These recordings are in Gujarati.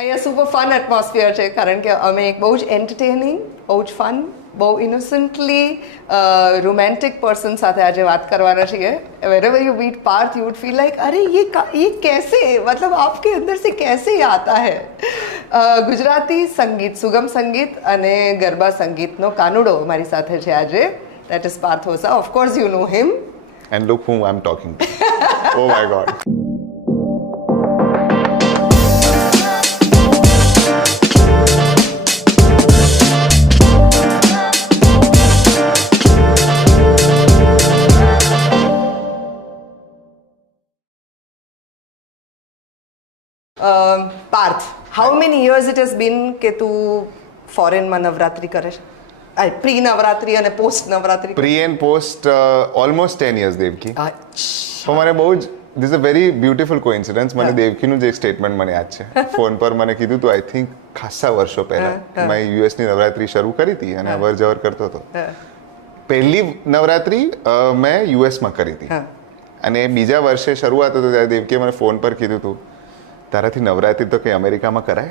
અહીંયા સુપર ફન એટમોસ્ફિયર છે કારણ કે અમે એક બહુ જ એન્ટરટેનિંગ, બહુ જ ફન, બહુ ઇનોસન્ટલી રોમેન્ટિક પર્સન સાથે આજે વાત કરવાના છીએ. wherever you meet Parth, you would feel like अरे ये कैसे, मतलब आपके अंदर से कैसे ये आता है. ગુજરાતી સંગીત, સુગમ સંગીત અને ગરબા સંગીતનો કાનુડો મારી સાથે છે આજે. That is Parth Oza. Of course you know him. And look whom I'm talking to. Oh my God. Parth, how many years it has been કે તું ફોરેનમાં નવરાત્રી કરે છે? પ્રી નવરાત્રી અને post Navratri. Pre and post almost 10 years Devaki. તો મને બહુ જ this is a very beautiful coincidence. મને દેવકીનું જ એક સ્ટેટમેન્ટ મને યાદ છે. ફોન પર મને કીધું તું આઈ થિંક ખાસા વર્ષો પહેલા મેં યુએસની નવરાત્રી શરૂ કરી હતી અને અવર જવર કરતો હતો. પહેલી નવરાત્રી મેં યુએસમાં કરી હતી અને બીજા વર્ષે શરૂઆત હતો ત્યારે દેવકીએ મને ફોન પર કીધું હતું તારાથી નવરાત્રી તો કઈ અમેરિકામાં કરાય,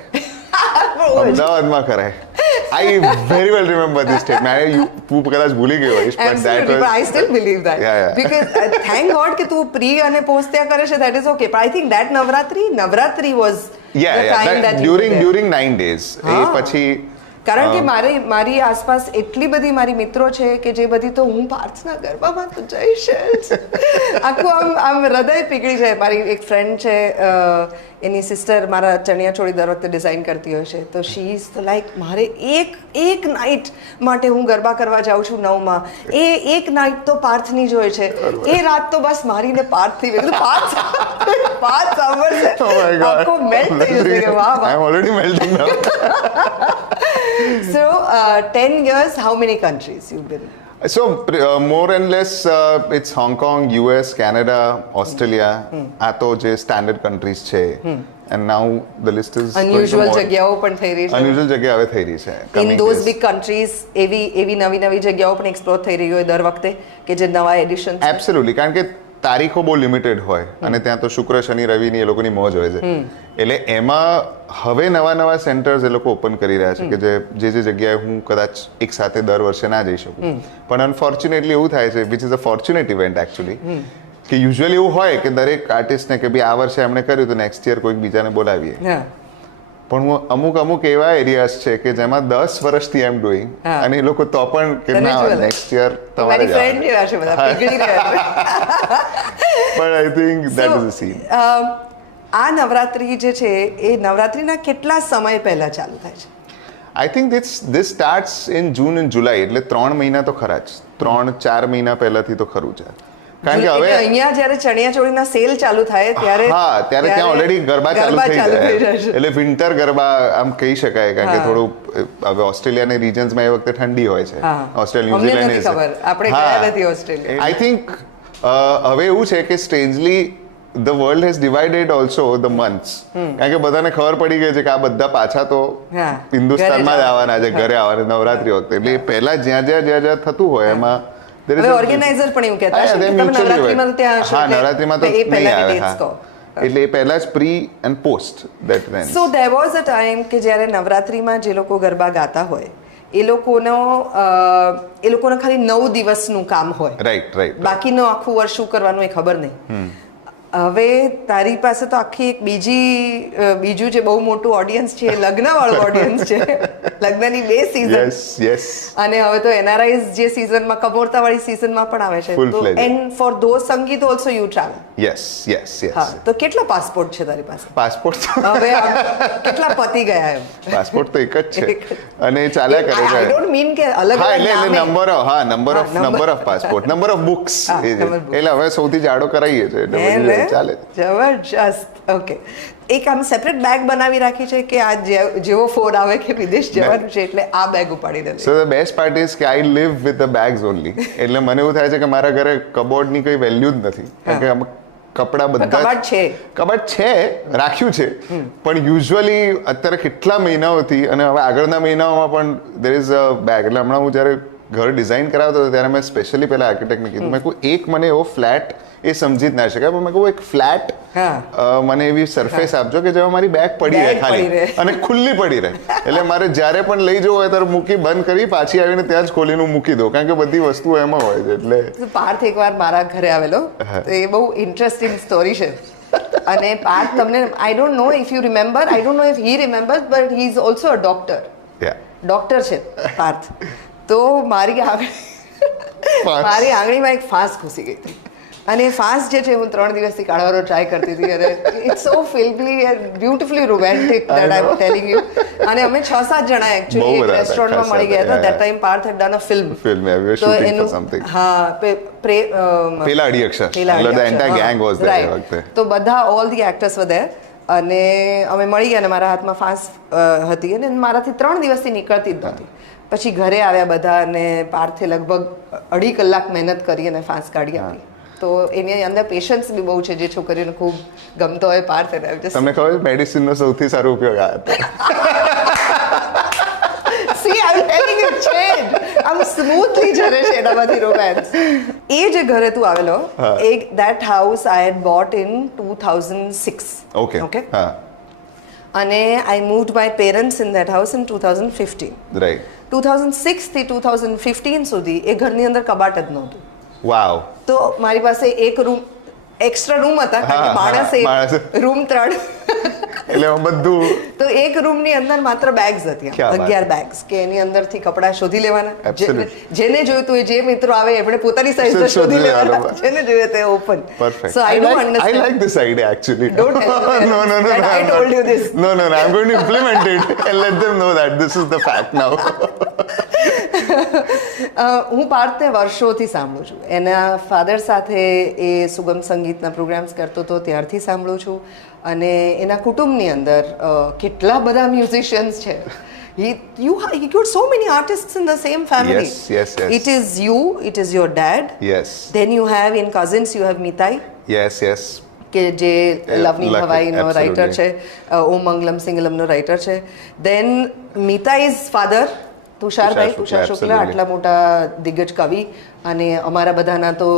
અમદાવાદમાં કરાય. I very well remember this statement. તું કદાચ ભૂલી ગયો હોઈશ, but that was I still believe that. Yeah. Because thank God કે તું પ્રી અને પોસ્ટ ત્યાં કરે છે, that is okay. But I think that Navratri was the time that during 9 days. એ પછી કારણ કે મારી આસપાસ એટલી બધી મારી મિત્રો છે કે જે બધી તો હું પાર્થના ગરબામાં તો જઈશ જ. આખું આમ હૃદય પીગળી જાય. મારી એક ફ્રેન્ડ છે, એની સિસ્ટર મારા ચણિયાચોળી દર વખતે ડિઝાઇન કરતી હોય છે, તો શી ઇઝ લાઈક મારે એક નાઇટ માટે હું ગરબા કરવા જાઉં છું 9માં, એ એક નાઇટ તો પાર્થની જ હોય છે, એ રાત તો બસ મારીને પાર્થથી પાર્થ સાંભળશે આખો મેલ્ટ થઈ જશે કે વાહ વાહ. I am already melting now. So, 10 years, how many countries you've been? So, more and less, it's Hong Kong, US, Canada, Australia. આ તો જે સ્ટાન્ડર્ડ કન્ટ્રીઝ છે. And now the list is unusual જગ્યાઓ પણ થઈ રહી છે. Unusual જગ્યા હવે થઈ રહી છે. In those big countries, એવી નવી જગ્યાઓ પણ એક્સપ્લોર થઈ રહી હોય દર વખતે કે જે નવા એડિશન. Absolutely, કારણ કે તારીખો બહુ લિમિટેડ હોય અને ત્યાં તો શુક્ર શનિ રવિની એ લોકોની મોજ હોય છે. એટલે એમાં હવે નવા સેન્ટર્સ એ લોકો ઓપન કરી રહ્યા છે કે જે જગ્યાએ હું કદાચ એક સાથે દર વર્ષે ના જઈ શકું. પણ અનફોર્ચ્યુનેટલી એવું થાય છે, which is a fortunate event actually, કે યુઝ્યુઅલી એવું હોય કે દરેક આર્ટિસ્ટને કે ભાઈ આ વર્ષે એમણે કર્યું તો નેક્સ્ટ યર કોઈક બીજાને બોલાવીએ. પણ અમુક એવા એરિયાઝ છે કે જેમાં 10 વર્ષથી એમ ડુઈંગ અને એ લોકો તો પણ કે ના નેક્સ્ટ યર તમારે ફ્રેન્ડ જેવા છે બધા પીગળી રહ્યા છે. પણ I think that is the scene. આ નવરાત્રી જે છે એ નવરાત્રીના કેટલા સમય પહેલા ચાલુ થાય છે? I think this starts in June and July, એટલે 3 મહિના તો ખરા જ, 3-4 મહિના પહેલાથી તો ખરું છે. કારણ કે હવે અહીંયા જ્યારે ચણિયાચોળીના સેલ ચાલુ થાય ત્યારે ત્યાં ઓલરેડી ગરબા ચાલુ થઈ જાય. એટલે વિન્ટર ગરબા આમ કહી શકાય, કારણ કે થોડું હવે ઓસ્ટ્રેલિયાની રીજન્સમાં એ વખતે ઠંડી હોય છે. ઓસ્ટ્રેલિયા, ન્યુઝીલેન્ડ, આપણે ગયા નથી ઓસ્ટ્રેલિયા. આઈ થિંક હવે એવું છે કે સ્ટ્રેન્જલી the world has divided also the months. કારણ કે બધાને ખબર પડી ગઈ છે કે આ બધા પાછા તો હિન્દુસ્તાનમાં જ આવવાના છે, ઘરે આવવાના નવરાત્રી વખતે. એટલે પહેલા જ્યાં થતું હોય એમાં હવે ઓર્ગેનાઇઝર પણ એવું કહેતા છે કે તમે નવરાત્રીમાં ત્યાં હશો. નવરાત્રીમાં તો નહીં આવે. એટલે એ પહેલા જ pre and post that range. So there was a time કે જ્યારે નવરાત્રીમાં જે લોકો ગરબા ગાતા હોય એ લોકોનો ખાલી 9 દિવસનું કામ હોય. રાઈટ. બાકીનું આખું વર્ષ શું કરવાનું એ ખબર નહીં. હવે તારી પાસે તો આખી એક બીજું જે બહુ મોટું ઓડિયન્સ છે, લગ્ન વાળું ઓડિયન્સ છે, લગ્નની 2 સીઝન, અને હવે તો એનઆરઆઈઝ જે સીઝનમાં કમોરતા વાળી સીઝનમાં પણ આવે છે. તો એન્ડ ફોર ધોઝ સંગીત ઓલ્સો યુ ટ્રાવેલ. યસ. હા, તો કેટલા પાસપોર્ટ છે તારી પાસે? પાસપોર્ટ હવે કેટલા પતી ગયા એમ? પાસપોર્ટ તો એક જ છે અને ચાલ્યા કરે છે. આઈ ડોન્ટ મીન કે અલગ number of passport, number of books. એટલે હવે સૌથી જાડો કરાવીએ છે એટલે ચાલે. જબરજસ્ત. ઓકે, એક આમ સેપરેટ બેગ બનાવી રાખી છે કે આ જેવો ફોન આવે કે વિદેશ જવાનું છે એટલે આ બેગ ઉપાડી દે. So the best part is કે I leave with the bags only. એટલે મને એવું થાય છે કે મારા ઘરે કબોર્ડની કોઈ વેલ્યુ જ નથી, કારણ કે કપડા બધા કબાટ છે, રાખ્યું છે. પણ યુઝ્યુઅલી અત્યારે કેટલા મહિનાઓથી અને હવે આગળના મહિનાઓમાં પણ દેર ઇઝ અ બેગ. એટલે હમણાં હું જ્યારે ઘર ડિઝાઇન કરાવતો હતો ત્યારે મેં સ્પેશિયલી પહેલા આર્કિટેક્ટને કીધું મેં કોઈ એક મને એવો ફ્લેટ એ સમજી જ ના શકાય પણ મેં કહું એક ફ્લેટ મને એવી સરફેસ આપજો કે જેમાં મારી બેગ પડી રહે ખાલી અને ખુલ્લી પડી રહે એટલે મારે જ્યારે પણ લઈ જવું હોય ત્યારે મૂકી બંધ કરી પાછી આવીને ત્યાં જ ખોલીને મૂકી દો કારણ કે બધી વસ્તુઓ એમાં હોય છે એટલે પાર્થ એકવાર મારા ઘરે આવેલો એ બહુ ઇન્ટરેસ્ટિંગ સ્ટોરી છે અને પાર્થ તમને I don't know if you remember I don't know if he remembers but he is also a doctor છે પાર્થ તો મારી આંગળીમાં એક ફાંસ ઘૂસી ગઈ હતી અને ફાસ્ટ જે છે હું 3 દિવસથી કાઢવાનો ટ્રાય કરતી હતી અને it's so filmy and beautifully romantic that I am telling you અને અમે 6-7 જણા એકચ્યુઅલી એક રેસ્ટોરન્ટમાં મળી ગયા હતા that time Parth had done a film તો એનું પેલા Adi Akshar the entire gang was there વખતે તો બધા all the actors were there અને અમે મળી ગયા અને મારા હાથમાં ફાંસ હતી અને મારાથી 3 દિવસથી નીકળતી જ નહોતી પછી ઘરે આવ્યા બધા અને પાર્થે લગભગ 2.5 કલાક મહેનત કરી અને ફાંસ કાઢી આપી તો એની અંદર પેશન્સ બી બહુ છે જે છોકરીઓને ખૂબ ગમતો હોય પાર્થ અને તમને ખબર મેડિસિનનો સૌથી સારો ઉપયોગ આ હતો see I am telling you change આમ સ્મૂથલી જરે છે એનામાંથી રોમેન્સ એ જે ઘરે તું આવેલો એક that house I had bought in 2006 okay અને I moved my parents in that house in 2015 right 2006 થી 2015 સુધી એ ઘરની અંદર કબાટ જ નહોતું વાવ તો મારી પાસે એક રૂમ એક્સ્ટ્રા રૂમ હતા કારણ કે માણસે રૂમ 3 એટલે બધું તો એક રૂમની અંદર માત્ર બેગ્સ હતી 11 બેગ્સ કે એની અંદરથી કપડા શોધી લેવાના જેને જોઈતું હોય જે મિત્રો આવે એમણે પોતાની સાઈઝ શોધી લેવાના જેને જોઈએ તે open perfect so I do understand I like this idea actually don't tell me no I told you this no I'm going to implement it and let them know that this is the fact now હું પાર્થને વર્ષોથી સાંભળું છું એના ફાધર સાથે એ સુગમ સંગીતના પ્રોગ્રામ્સ કરતો હતો ત્યારથી સાંભળું છું અને એના કુટુંબની અંદર કેટલા બધા મ્યુઝિશિયન્સ છે he got so many artists in the same family yes it is your dad yes then you have in cousins you have Mitai yes કે જે લવની હવાઈનો રાઇટર છે ઓમ મંગલમ સિંગલમનો રાઇટર છે દેન મિતાઈઝ ફાધર તુષાર શુક્લા આટલા મોટા દિગ્ગજ કવિ અને અમારા બધાના તો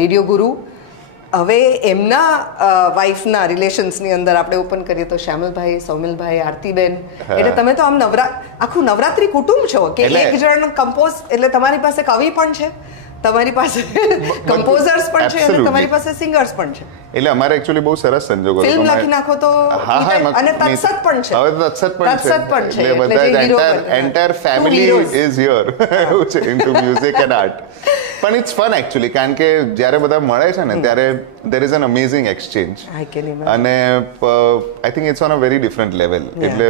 રેડિયો ગુરુ હવે એમના વાઇફના રિલેશન્સની અંદર આપણે ઓપન કરીએ તો શ્યામલભાઈ સૌમિલભાઈ આરતીબેન એટલે તમે તો આમ આખું નવરાત્રી કુટુંબ છો કે એક જણ કમ્પોઝ એટલે તમારી પાસે કવિ પણ છે તમારી પાસે કમ્પોઝર્સ પણ છે અને તમારી પાસે સિંગર્સ પણ છે એટલે અમારે એકચ્યુઅલી બહુ સરસ સંજોગો ફિલ્મ લખી નાખો તો અને તત્સત પણ છે હવે તત્સત પણ છે એટલે બધા entire family is here into music and art પણ ઇટ્સ ફન એકચ્યુઅલી કારણ કે જ્યારે બધા મળે છે ને ત્યારે there is an amazing exchange અને I think it's on a very different level એટલે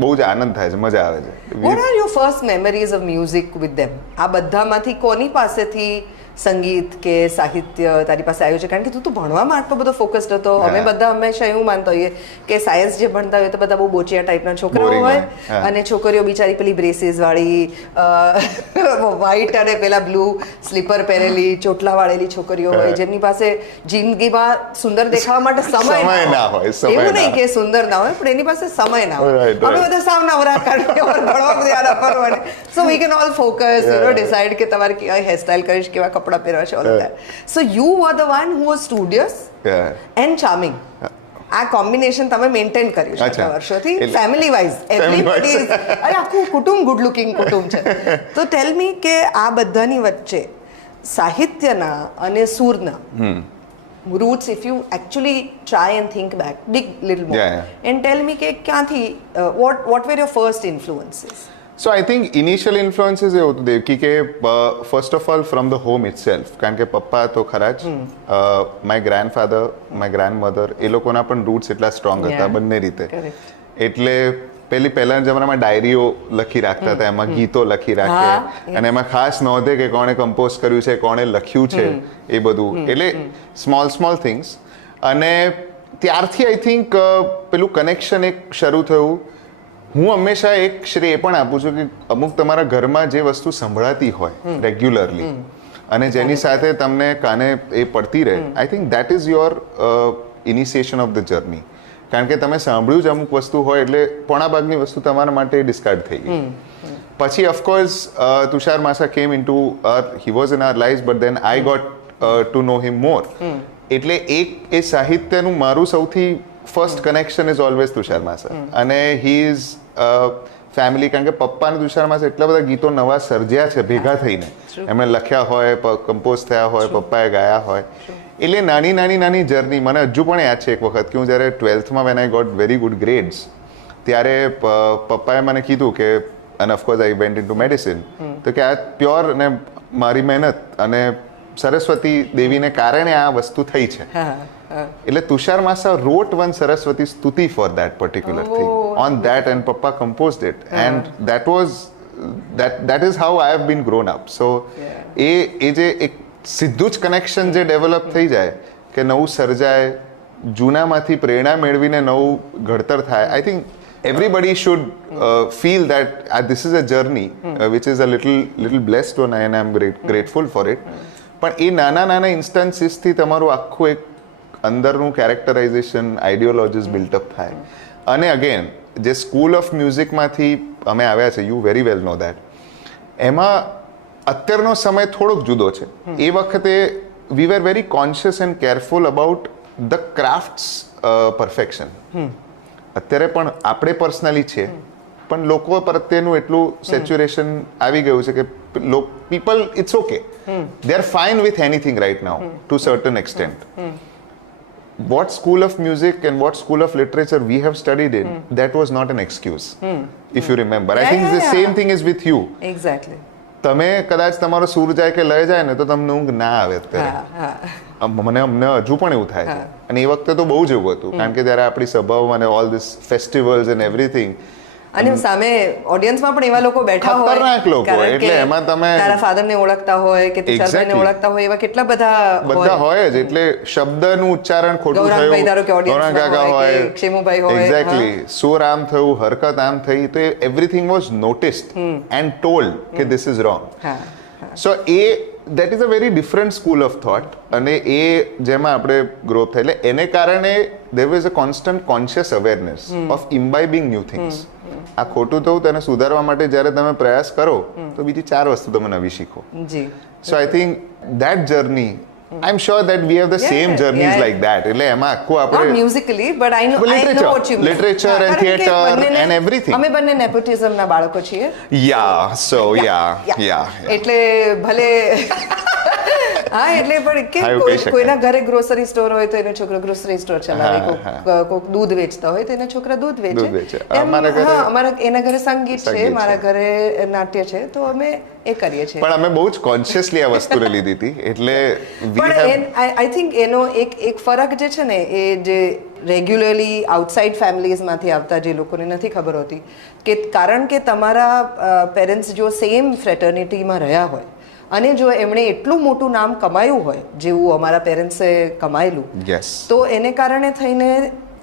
બહુ જ આનંદ થાય છે મજા આવે છે what are your first memories of music with them આ બધામાંથી કોની પાસેથી સંગીત કે સાહિત્ય તારી પાસે આવ્યું છે કારણ કે તું તો ભણવામાં આટલો બધો ફોકસ્ડ હતો અમે બધા હંમેશા એવું માનતા હોઈએ કે સાયન્સ જે ભણતા હોય તો બધા બહુ બોચિયા ટાઈપના છોકરાઓ હોય અને છોકરીઓ બિચારી પેલી બ્રેસીસ વાળી વ્હાઈટ અને પેલા બ્લુ સ્લીપર પહેરેલી ચોટલા વાળેલી છોકરીઓ હોય જેમની પાસે જિંદગીમાં સુંદર દેખાવા માટે સમય ના હોય એવું નહીં કે સુંદર ના હોય પણ એની પાસે સમય ના હોય અમે બધા સાવ નવરા કારણ કે ભણવા ધ્યાન આપવાનું so we can all focus decide કે તમારે કેવા હેરસ્ટાઇલ કરીશ કેવા કપડા પહેરવા છે all that so you were the one who was studious and charming આ કોમ્બિનેશન તમે મેન્ટેન કર્યું છે આટલા વર્ષોથી ફેમિલી વાઇઝ એવરીબડી અરે આખું કુટુંબ ગુડ લુકિંગ કુટુંબ છે તો ટેલ મી કે આ બધાની વચ્ચે સાહિત્યના અને સૂરના roots if you actually try and think back dig little more and tell me કે ક્યાંથી what were your first influences So I think initial influences એ હતું દેવકી કે first of all from the home itself કારણ કે પપ્પા તો ખરા જ માય ગ્રેન્ડફાધર માય ગ્રેન્ડમધર એ લોકોના પણ રૂટ્સ એટલા સ્ટ્રોંગ હતા બંને રીતે એટલે પહેલાના જમાનામાં ડાયરીઓ લખી રાખતા હતા એમાં ગીતો લખી રાખે અને એમાં ખાસ નોંધે કે કોણે કમ્પોઝ કર્યું છે કોણે લખ્યું છે એ બધું એટલે સ્મોલ થિંગ્સ અને ત્યારથી આઈ થિંક પેલું કનેક્શન એક શરૂ થયું હું હંમેશા એક શ્રેય એ પણ આપું છું કે અમુક તમારા ઘરમાં જે વસ્તુ સંભળાતી હોય રેગ્યુલરલી અને જેની સાથે તમને કાને એ પડતી રહે આઈ think that is your initiation of the journey કારણ કે તમે સાંભળ્યું જ અમુક વસ્તુ હોય એટલે પોણા ભાગની વસ્તુ તમારા માટે ડિસ્કાર્ડ થઈ ગઈ પછી ઓફકોર્સ તુષાર માસા came into he was in our life but then I got to know him more. એટલે એ સાહિત્યનું મારું સૌથી first connection is always Tushar માસા. અને હી ઇઝ ફેમિલી, કારણ કે પપ્પાને તુષાર માસા એટલા બધા ગીતો નવા સર્જ્યા છે ભેગા થઈને, એમણે લખ્યા હોય, કમ્પોઝ થયા હોય, પપ્પાએ ગાયા હોય. એટલે નાની જર્ની મને હજુ પણ યાદ છે એક વખત કે હું જ્યારે 12th when I got very good grades ત્યારે પપ્પાએ મને કીધું કે, અને of course I went into medicine, તો કે આ પ્યોર અને મારી મહેનત અને સરસ્વતી દેવીને કારણે આ વસ્તુ થઈ છે. એટલે તુષાર માસા wrote one સરસ્વતી સ્તુતિ for that particular thing on that, and Papa composed it, and that is how I have been grown up. So એ જે એક સીધું જ કનેક્શન જે ડેવલપ થઈ જાય કે નવું સર્જાય, જૂનામાંથી પ્રેરણા મેળવીને નવું ઘડતર થાય. I think everybody should feel that this is a journey which is a little blessed one, and I'm grateful for it. પણ એ નાના ઇન્સ્ટન્સીસથી તમારું આખું એક અંદરનું કેરેક્ટરાઇઝેશન, આઈડિયોલોજીસ બિલ્ટઅપ થાય. અને અગેન જે સ્કૂલ ઓફ મ્યુઝિકમાંથી અમે આવ્યા છે, you very well know that, એમાં અત્યારનો સમય થોડોક જુદો છે. એ વખતે we were very conscious and careful about the crafts perfection. અત્યારે પણ આપણે પર્સનલી છે, પણ લોકો પ્રત્યેનું એટલું સેચ્યુરેશન આવી ગયું છે કે people it's okay, they are fine with anything right now to certain extent. What school of music and what school of literature we have studied in, that was not an excuse, if you remember. I think the same thing is with you. Exactly. તમે કદાચ તમારો સૂર જાય કે લય જાય ને તો તમને ઊંઘ ના આવે અત્યારે. અમને હજુ પણ એવું થાય છે. અને એ વખતે તો બહુ જ એવું હતું, કારણ કે ત્યારે આપણી સભાઓ અને all this festivals and everything, અને સામે ઓડિયન્સમાં પણ એવા લોકો બેઠા હોય, ખતરનાક લોકો, એટલે એમાં તમે તારા ફાધરને ઓળખતા હોય કે તુષારભાઈને ઓળખતા હોય, એવા કેટલા બધા હોય જ. એટલે શબ્દનું ઉચ્ચારણ ખોટું થયું, ગૌરાંગ કાકા હોય, ક્ષેમુભાઈ હોય, એક્ઝેક્ટલી, સુર આમ થયું, હરકત આમ થઈ, તો everything was noticed and told કે this is wrong. So that is a very different school of thought. અને એ જેમાં આપણે ગ્રોઅપ થાય, એટલે એને કારણે there was a constant conscious awareness of imbibing new things. આ ખોટું થયું તેને સુધારવા માટે જ્યારે તમે પ્રયાસ કરો તો બીજી 4 વસ્તુ તમે નવી શીખો. So I think that journey, I am sure that we have the same journeys like that. એટલે એમાં આખું આપણે musically, but I know what you mean, literature and theatre and everything. અમે બંને નેપોટિઝમના બાળકો છીએ. એટલે ભલે હા, એટલે પણ કે કોઈના ઘરે ગ્રોસરી સ્ટોર હોય તો એનો છોકરો ગ્રોસરી સ્ટોર ચલાવે, કોઈક દૂધ વેચતા હોય તો એના છોકરા દૂધ વેચે. અમારા એના ઘરે સંગીત છે, મારા ઘરે નાટ્ય છે, તો અમે એ કરીએ છીએ. પણ અમે બહુ જ કોન્શિયસલી આ વસ્તુને લીધી હતી. એટલે પણ આઈ થિંક એનો એક ફરક જે છે ને, એ જે રેગ્યુલરલી આઉટસાઇડ ફેમિલીઝમાંથી આવતા જે લોકોને નથી ખબર હોતી, કે કારણ કે તમારા પેરેન્ટ્સ જો સેમ ફ્રેટર્નિટીમાં રહ્યા હોય અને જો એમણે એટલું મોટું નામ કમાયું હોય જેવું અમારા પેરેન્ટ્સે કમાયેલું, તો એને કારણે થઈને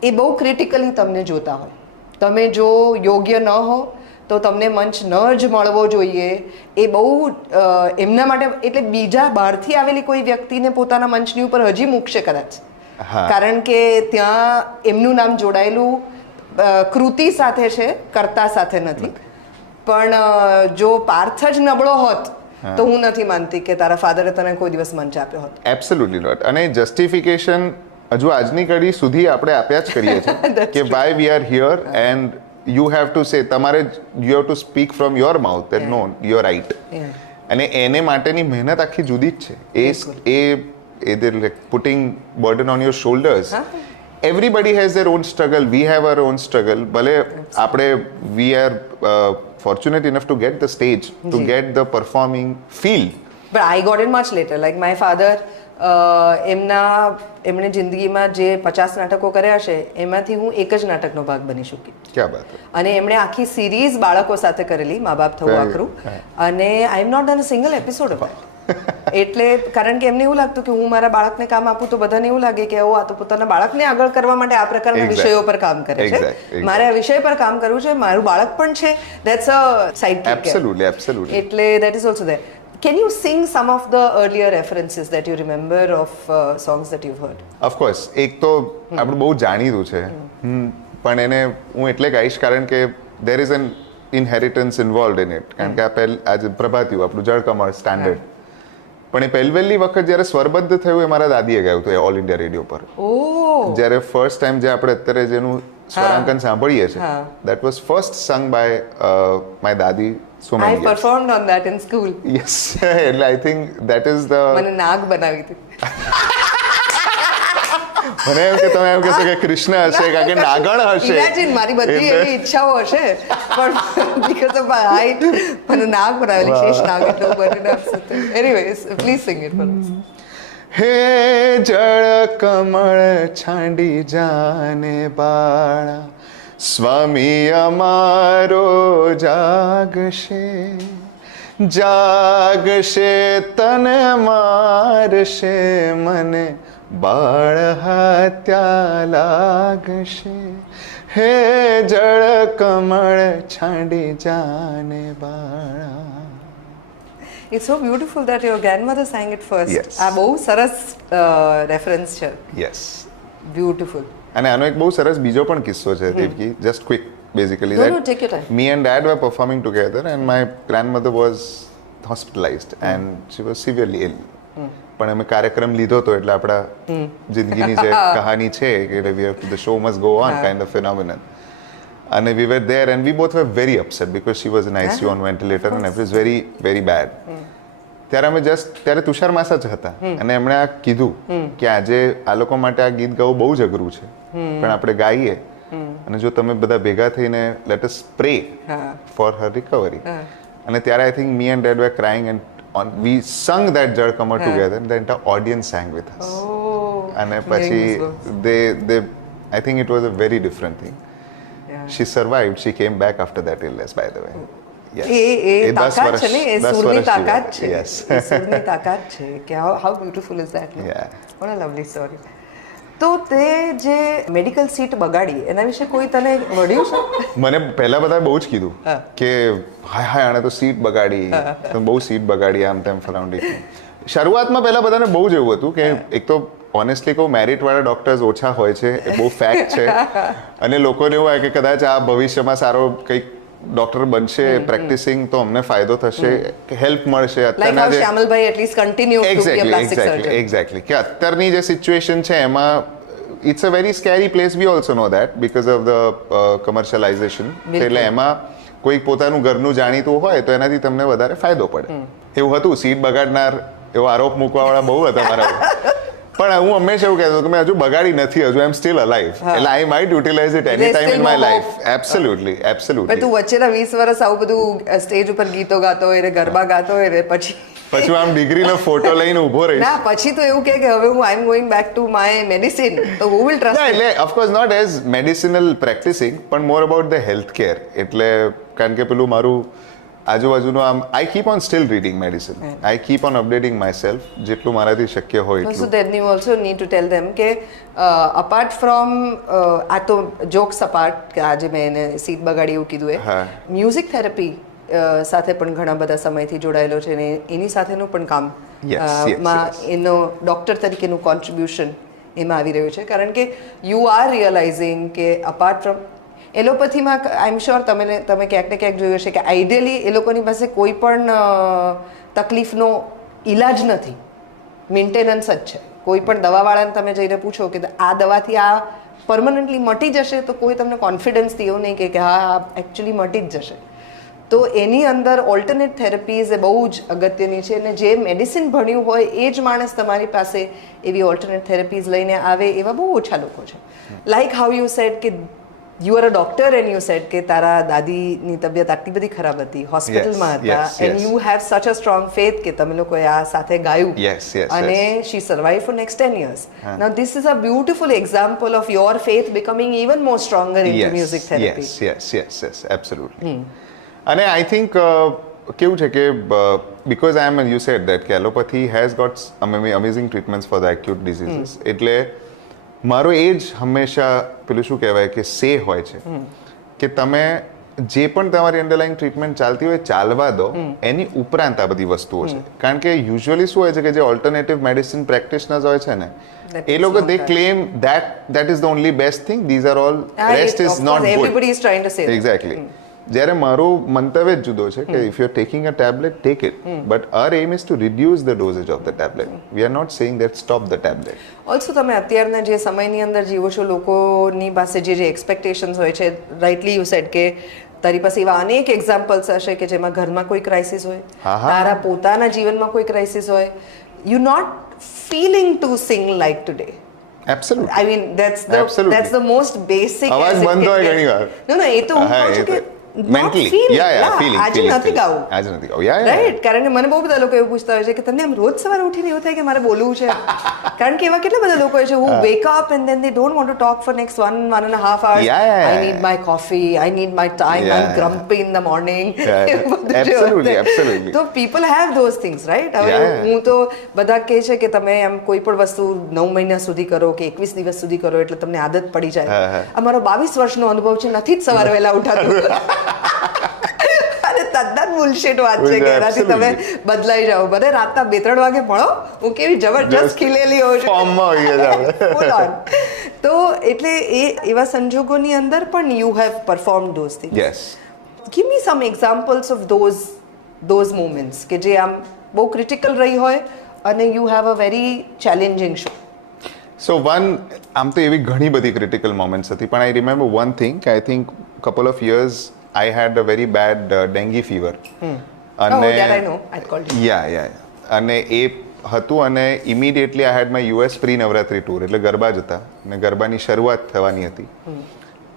એ બહુ ક્રિટિકલી તમને જોતા હોય. તમે જો યોગ્ય ન હો તો તમને મંચ ન જ મળવો જોઈએ, એ બહુ એમના માટે. એટલે બીજા બહારથી આવેલી કોઈ વ્યક્તિને પોતાના મંચની ઉપર હજી મૂકશે કદાચ, કારણ કે ત્યાં એમનું નામ જોડાયેલું કૃતિ સાથે છે, કર્તા સાથે નથી. પણ જો પાર્થ જ નબળો હોત તો હું નથી માનતી કે તારા ફાધરે તને કોઈ દિવસ મંચ આપ્યો હોત. Absolutely not. અને જસ્ટિફિકેશન હજુ આજની કડી સુધી આપણે આપ્યા જ કરીએ છીએ કે why we are here, and you have to say, તમારે you have to speak from your mouth that no you are right. અને એને માટેની મહેનત આખી જુદી જ છે. એ putting burden on your shoulders. Everybody has their own struggle. We have our own struggle. ભલે આપણે we are fortunate enough to get the stage, to get the performing feel. But I got it much later. Like my father, એમણે જિંદગીમાં જે 50 નાટકો કર્યા છે એમાંથી હું એક જ નાટકનો ભાગ બની શકી. ક્યા બાત હૈ. અને એમણે આખી સિરીઝ બાળકો સાથે કરેલી, મા બાપ થવું આખરું, અને I am not done a single episode of it. એટલે કારણ કે એમને એવું લાગતું કે હું મારા બાળકને કામ આપું તો બધાને એવું લાગે કે આ તો પોતાના બાળકને આગળ કરવા માટે આ પ્રકારના વિષયો પર કામ કરે છે. મારે આ વિષય પર કામ કરવું છે, મારું બાળક પણ છે, that's a side kick. Absolutely. એટલે that is also there. Can you sing some of the earlier references that you remember of songs that you've heard? Of course. એક તો આપણે બહુ જાણીતું છે, પણ એને હું એટલે ગાઈશ કારણ કે there is an inheritance involve in it કારણ કે આજે પ્રભાતિયું આપણું જળકમળ સ્ટાન્ડર્ડ પણ એ પહેલી વખત જ્યારે સ્વરબદ્ધ થયું એ મારા દાદીએ ગાયું હતું ઓલ ઇન્ડિયા રેડિયો પર ઓ જ્યારે ફર્સ્ટ ટાઈમ જે આપણે અત્યારે જેનું સ્વરાંકન સાંભળીએ છીએ that was first sung by my dadi so I many performed on that in school. Yes એટલે I think that is the મને નાગ બનાવી હતી. મને એમ કે તમે એમ કહેશો કે કૃષ્ણ હશે કારણ કે નાગણ હશે ઇમેજિન મારી બધી એવી ઈચ્છાઓ હશે પણ બીકોઝ ઓફ માય હાઈટ મને નાગ બનાવેલી શેષ નાગ એટલે હું બનીને આપશે. Anyways please sing it for us. હે જળ કમળ છાંડી જાને બાળા સ્વામી અમારો જાગશે જાગશે તને મારશે મને બાળ હાત્યા લાગશે હે જળ કમળ છાંડી જાને બાળા. It's so beautiful that your grandmother sang it first. Yes. આ બહુ સરસ રેફરન્સ છે. Yes beautiful. અને આનો એક બહુ સરસ બીજો પણ કિસ્સો છે Devaki just quick basically No, no, take your time. me and dad were performing together and my grandmother was hospitalized and she was severely ill પણ અમે કાર્યક્રમ લીધો તો એટલે આપણા જિંદગીની જે કહાની છે કે the show must go on kind of phenomenon and we were there and we both were very upset because she was in ICU on ventilator and it was very very bad ત્યારે અમે ત્યારે તુષાર માસા જ હતા અને એમણે આ કીધું કે આજે આ લોકો માટે આ ગીત ગાવું બહુ જ અઘરું છે પણ આપણે ગાઈએ અને જો તમે બધા ભેગા થઈને let us pray for her recovery અને ત્યારે I think me and dad were crying and we sung that Jal Kamal together and the entire audience sang with us. અને પછી they I think it was a very different thing. She survived. She came back after that illness by the way. Yes. એ તાકાત છે ને એ સુરની તાકાત છે. Yes. એ સુરની તાકાત છે કે how beautiful is that. Yeah. What a lovely story. તો તે જે મેડિકલ સીટ બગાડી એના વિશે કોઈ તને વળ્યું છે? મને પહેલા બધા બહુ જ કીધું કે હાય હાય આણે તો સીટ બગાડી તો બહુ સીટ બગાડી આમ તેમ ફલાઉન્ડી. શરૂઆતમાં પહેલા બધાને બહુ જ એવું હતું કે એક તો ઓનેસ્ટલી કહું મેરિટ વાળા ડોક્ટર્સ ઓછા હોય છે એ બહુ ફેક્ટ છે અને લોકોને એવું હોય કે કદાચ આ ભવિષ્યમાં સારો કંઈક ડોક્ટર બનશે પ્રેક્ટિસિંગ તો અમને ફાયદો થશે હેલ્પ મળશે અત્યારના જે Shyamalbhai at least continue to be a plastic surgeon. Exactly કે અત્યારની જે સિચ્યુએશન છે એમાં it's a very scary place we also know that because of the commercialization એટલે એમાં કોઈ પોતાનું ઘરનું જાણીતું હોય તો એનાથી તમને વધારે ફાયદો પડે એવું હતું. સીટ બગાડનાર એવો આરોપ મૂકવાવાળા બહુ હતા મારા પણ હું હંમેશા એવું કહેતો કે મેં હજુ બગાડી નથી હજુ આઈ એમ સ્ટીલ અલાઇવ એટલે I might utilize it any time in my life. Absolutely absolutely. તું વચ્ચેના 20 વર્ષ આવું બધું સ્ટેજ ઉપર ગીતો ગાતો હોય ને ગરબા ગાતો હોય ને પછી આમ ડિગ્રીનો ફોટો લઈને ઊભો રહીશ ના પછી તો એવું કે હવે હું I am going back to my medicine તો હુ વિલ ટ્રસ્ટ એટલે of course not as medicinal practicing પણ more about the health care એટલે કારણ કે પેલું મારું આજુબાજુનું આમ I keep on still reading medicine I keep on updating myself જેટલું મારાથી શક્ય હોય So એટલું. then you also need to tell them કે apart from આ તો જોક્સ અપાર્ટ કે આજે મેં એને સીટ બગાડી એવું કીધું એ મ્યુઝિક થેરપી સાથે પણ ઘણા બધા સમયથી જોડાયેલો છે ને એની સાથેનું પણ કામ માં એનો ડોક્ટર તરીકેનું કોન્ટ્રીબ્યુશન એમાં આવી રહ્યું છે કારણ કે યુ આર રિયલાઇઝિંગ કે અપાર્ટ ફ્રોમ એલોપેથીમાં આઈ એમ શ્યોર તમે ક્યાંક ને ક્યાંક જોયું હશે કે આઈડિયલી એ લોકોની પાસે કોઈ પણ તકલીફનો ઈલાજ નથી, મેન્ટેનન્સ જ છે. કોઈ પણ દવાવાળાને તમે જઈને પૂછો કે આ દવાથી આ પરમનન્ટલી મટી જશે તો કોઈ તમને કોન્ફિડન્સથી એવું નહીં કે હા એકચ્યુઅલી મટી જ જશે. તો એની અંદર ઓલ્ટરનેટ થેરપીઝ એ બહુ જ અગત્યની છે અને જે મેડિસિન ભણ્યું હોય એ જ માણસ તમારી પાસે એવી ઓલ્ટરનેટ થેરપીઝ લઈને આવે એવા બહુ ઓછા લોકો છે. લાઈક હાઉ યુ સેડ કે you are a doctor and you sad કે તારા દાદીની તબિયત આટલી બધી ખરાબ હતી, હોસ્પિટલમાં હતા એન્ડ યુ હેવ સચ અ સ્ટ્રોંગ ફેથ કે તમે લોકોએ આ સાથે ગાયું અને she survive for next 10 years. Now this is a beautiful example of your faith becoming even more stronger in music therapy. Yes absolutely. અને આઈ થિંક કેવું છે કે because I am you said that કે allopathy has got amazing treatments for the acute diseases એટલે મારો એ જ હંમેશા પેલું શું કહેવાય કે સે હોય છે કે તમે જે પણ તમારી અંડરલાઇંગ ટ્રીટમેન્ટ ચાલતી હોય ચાલવા દો એની ઉપરાંત આ બધી વસ્તુઓ છે. કારણ કે યુઝ્યુઅલી શું હોય છે કે જે ઓલ્ટરનેટિવ મેડિસિન પ્રેક્ટિશનર્સ હોય છે ને એ લોકો they claim that is the only best thing, these are all rest is not good. Everybody is trying to say that. Exactly. જ્યારે મારું મંતવ્ય જ જુદો છે કે if you are taking a tablet take it but uh aim is to reduce the dosage of the tablet we are not saying that stop the tablet also તમે અત્યારના જે સમયની અંદર જીવો છો લોકોની પાસે જે એક્સપેક્ટેશન્સ હોય છે રાઇટલી યુ સેડ કે તારી પાસે એવા અનેક એક્ઝામ્પલ્સ હશે કે જેમાં ઘરમાં કોઈ ક્રાઇસિસ હોય તારા પોતાના જીવનમાં કોઈ ક્રાઇસિસ હોય you not feeling to sing like today absolutely I mean that's the most basic અવાજ બંધ હોય ઘણી વાર no એ તો હું કહું છું કે મેન્ટલી ફીલિંગ આજે નથી ગાવું આજે નથી ગાવું યા રાઈટ કારણ કે મને બહુ બધા લોકો એવું પૂછતા હોય છે કે તમને આમ રોજ સવારે ઉઠીને એવું થાય કે મારે બોલવું છે કારણ કે એવા કેટલા બધા લોકો હોય છે who wake up and then they don't want to talk for next 1.5 hours I need my coffee I need my time I'm grumpy in the morning absolutely તો people have those things right હવે હું તો બધા કહે છે કે તમે આમ કોઈ પણ વસ્તુ 9 મહિના સુધી કરો કે 21 દિવસ સુધી કરો એટલે તમને આદત પડી જાય અમારો 22 વર્ષનો અનુભવ છે નથી જ સવારે વહેલા ઉઠાતું અરે તદ્દન બુલશિટ વાત છે કે એનાથી તમે બદલાઈ જાઓ બધે રાતના 2-3 વાગે ભણો હું કેવી જબરજસ્ત ખીલેલી હોઉં છું ફોર્મમાં હોઈએ છે તો એટલે એવા સંજોગોની અંદર પણ you have performed those things yes give me some examples of those moments કે જે આમ બહુ ક્રિટિકલ રહી હોય અને you have a very challenging show so આમ તો એવી ઘણી બધી ક્રિટિકલ મોમેન્ટ્સ હતી પણ આઈ રિમેમ્બર વન થિંગ કે I think couple of years I had a very bad dengue fever. And that I know. I called you. Yeah. અને એ હતું અને immediately I had my US pre-નવરાત્રી tour એટલે ગરબા જ હતા અને ગરબાની શરૂઆત થવાની હતી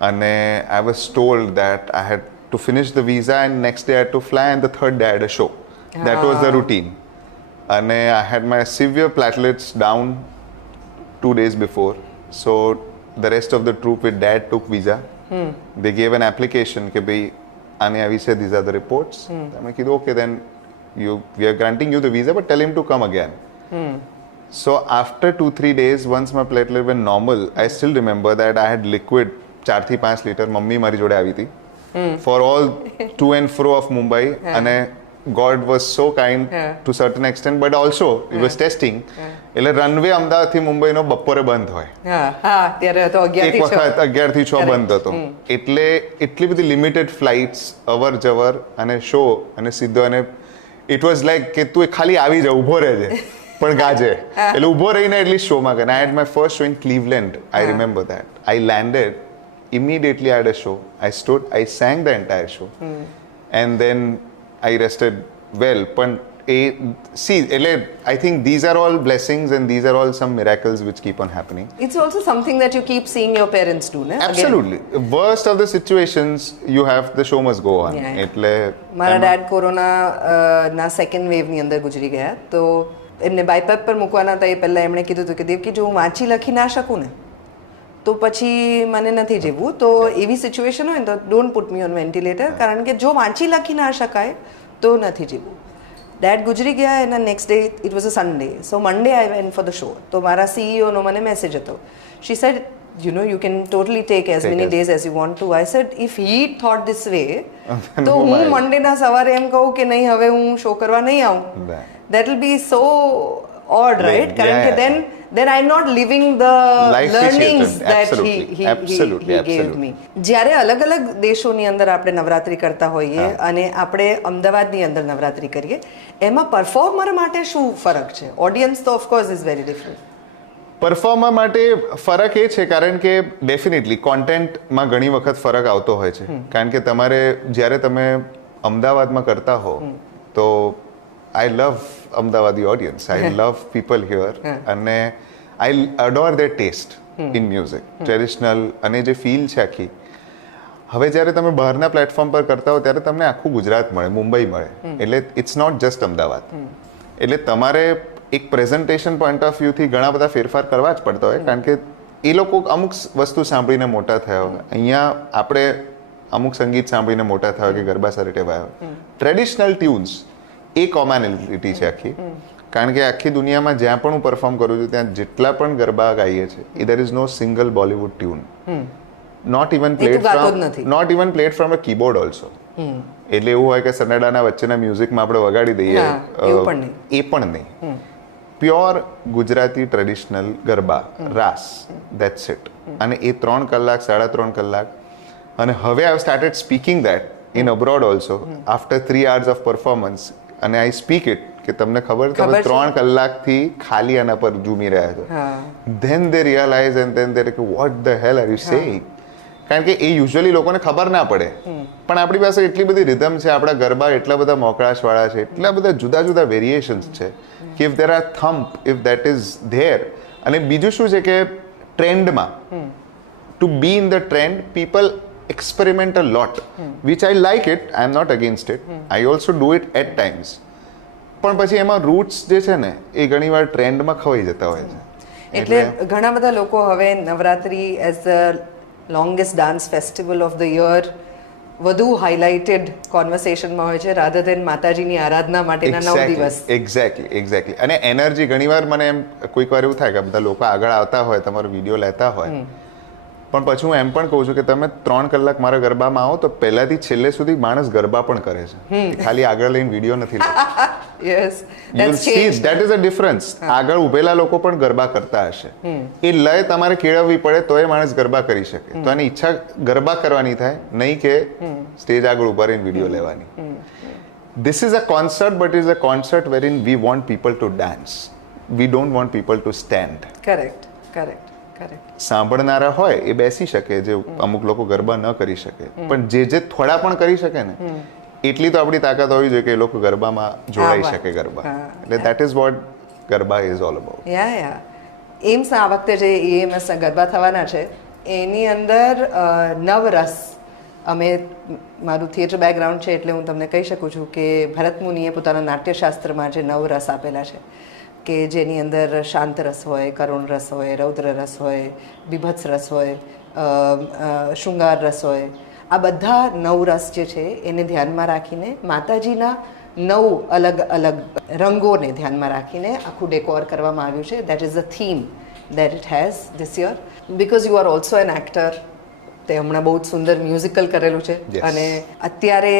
અને I was told that I had to finish the visa and next day I had to fly and the third day I had a show. That was the routine. અને I had my severe platelets down 2 days before. So the rest of the troop with dad took visa. They gave an application કે ભાઈ આને આવી છે these are the reports મેં કીધું okay then we are granting you the visa but tell him to come again so after 2-3 days once my platelet were normal I still remember that I had liquid 4 થી 5 લીટર મમ્મી મારી જોડે આવી હતી for all to and fro of Mumbai અને God was so kind to certain extent but also he was testing એટલે રનવે અમદાવાદથી મુંબઈનો બપોરે બંધ હોય ત્યારે તો 11 થી 6 એક વખત 11 થી 6 બંધ હતો એટલે એટલી બધી લિમિટેડ ફ્લાઇટ્સ અવર જવર અને શો અને સીધો અને ઇટ વોઝ લાઈક કે તું ખાલી આવી જા ઊભો રહેજે પણ ગાજે એટલે ઊભો રહીને એટલીસ્ટ શોમાં કરે I had my first show in Cleveland I remember that I landed immediately I had a show I stood I sang the entire show and then I rested well પણ એટલે I think these are all blessings and these are all some miracles which keep on happening. It's also something that you keep seeing your parents do, ne? Absolutely. Worst of the situations you have the show must go on. એટલે મારા ડેડ કોરોના ના સેકન્ડ વેવ ની અંદર ગુજરી ગયા તો એમને બાયપેપ પર મૂકવાના હતા એ પહેલા એમણે કીધું હતું કે દેવકી જો હું વાંચી લખી ના શકું ને તો પછી મને નથી જીવવું તો એવી સિચ્યુએશન હોય ને તો don't put me on ventilator કારણ કે જો વાંચી લખી ના શકાય તો નથી જીવવું ડેડ ગુજરી ગયા એના next day it was a Sunday so Monday I went for the show તો મારા સીઈઓનો મને મેસેજ હતો શી sad you can totally take as many days as you want to. I said if he thought this way તો હું મંડે ના સવારે એમ કહું કે નહીં હવે હું શો કરવા નહીં આવું that will be so odd right કારણ કે then I'm not living the learnings that he gave me. જ્યારે અલગ અલગ દેશોની અંદર આપણે નવરાત્રી કરતા હોઈએ અને આપણે અમદાવાદની અંદર નવરાત્રી કરીએ એમાં પરફોર્મર માટે શું ફરક છે ઓડિયન્સ તો of course is very different performer માટે ફરક એ છે કારણ કે ડેફિનેટલી કોન્ટેન્ટમાં ઘણી વખત ફરક આવતો હોય છે કારણ કે તમારે જ્યારે તમે અમદાવાદમાં કરતા હો તો I love Amdavadi audience I love people here અને I adore their taste in music traditional અને જે ફીલ છે આખી હવે જ્યારે તમે બહારના પ્લેટફોર્મ પર કરતા હો ત્યારે તમને આખું ગુજરાત મળે મુંબઈ મળે એટલે ઇટ્સ નોટ જસ્ટ અમદાવાદ એટલે તમારે એક પ્રેઝન્ટેશન પોઈન્ટ ઓફ વ્યૂથી ઘણા બધા ફેરફાર કરવા જ પડતા હોય કારણ કે એ લોકો અમુક વસ્તુ સાંભળીને મોટા થયા હોય અહીંયા આપણે અમુક સંગીત સાંભળીને મોટા થયા હોય કે ગરબા સરે ટેવાયા હોય ટ્રેડિશનલ ટ્યુન્સ એ કોમનલિટી છે આખી કારણ કે આખી દુનિયામાં જ્યાં પણ હું પરફોર્મ કરું છું ત્યાં જેટલા પણ ગરબા ગાઈએ છે there is no single Bollywood tune not even played from a keyboard also એટલે એવું હોય કે સનેડાના વચ્ચેના મ્યુઝિકમાં આપણે વગાડી દઈએ એ પણ નહીં pure Gujarati traditional garba raas that's it અને એ 3 કલાક 3.5 કલાક અને હવે I started speaking that in abroad also after 3 hours of performance, અને આઈ સ્પીક ઇટ કે તમને ખબર તમે ખબર છે. 3 કલાકથી ખાલી આના પર ઝૂમી રહ્યા છો, then they realize and then they કે what the hell are you saying. કારણ કે એ યુઝ્યુઅલી લોકોને ખબર ના પડે, પણ આપણી પાસે એટલી બધી રિધમ છે, આપણા ગરબા એટલા બધા મોકળાશવાળા છે, એટલા બધા જુદા જુદા વેરિએશન્સ છે કે if there are thump, if that is there. અને બીજું શું છે કે ટ્રેન્ડમાં to be in the trend people experiment a lot, which I like it, I am not against it, I also do it at times. પણ પછી એમાં રૂટ્સ જે છે ને એ ઘણીવાર ટ્રેન્ડમાં ખવાઈ જતા હોય છે. એટલે ઘણા બધા લોકો હવે Navratri as the longest dance festival of the year વધુ હાઇલાઇટેડ કોન્વર્સેશનમાં હોય છે રાધર દેન માતાજીની આરાધના માટેના 9 દિવસ. એક્ઝેક્ટલી. અને એનર્જી ઘણીવાર મને એમ કોઈક વાર એવું થાય કે બધા લોકો આગળ આવતા હોય, તમારો વિડીયો લેતા હોય, પણ પછી હું એમ પણ કહું છું કે તમે 3 કલાક મારા ગરબામાં આવો તો પહેલાથી છેલ્લે સુધી માણસ ગરબા પણ કરે છે, ખાલી આગળ લઈને વિડીયો નથી લેતા. Yes, You will see that is a difference. આગળ ઉભેલા લોકો પણ ગરબા કરતા હશે, એ લય તમારે કેળવવી પડે તો એ માણસ ગરબા કરી શકે. તો આની ઈચ્છા ગરબા કરવાની થાય, નહીં કે સ્ટેજ આગળ ઉભા રહીને વિડીયો લેવાની. This is a concert, but it is a concert wherein we want people to dance. We don't want people to stand. Correct. સાંભળનારા હોય એ બેસી શકે, જે અમુક લોકો ગરબા ન કરી શકે, પણ જે થોડા પણ કરી શકે ને એટલી તો આપણી તાકાત હોવી જોઈએ કે એ લોકો ગરબામાં જોડાઈ શકે ગરબા. એટલે that is what garba is all about. Yeah એમ્સ આ વખતે જે એએમએસ ગરબા થવાના છે એની અંદર નવરસ, અમે મારું થિયેટર બેકગ્રાઉન્ડ છે એટલે હું તમને કહી શકું છું કે ભરત મુનિએ પોતાના નાટ્યશાસ્ત્રમાં જે નવરસ આપેલા છે કે જેની અંદર શાંત રસ હોય, કરુણ રસ હોય, રૌદ્ર રસ હોય, બીભત્સ રસ હોય, શૃંગાર રસ હોય, આ બધા 9 રસ જે છે એને ધ્યાનમાં રાખીને માતાજીના 9 અલગ અલગ રંગોને ધ્યાનમાં રાખીને આખું ડેકોર કરવામાં આવ્યું છે. That is the theme that it has this year, because you are also N actor. તે હમણાં બહુ જ સુંદર મ્યુઝિકલ કરેલું છે. અને અત્યારે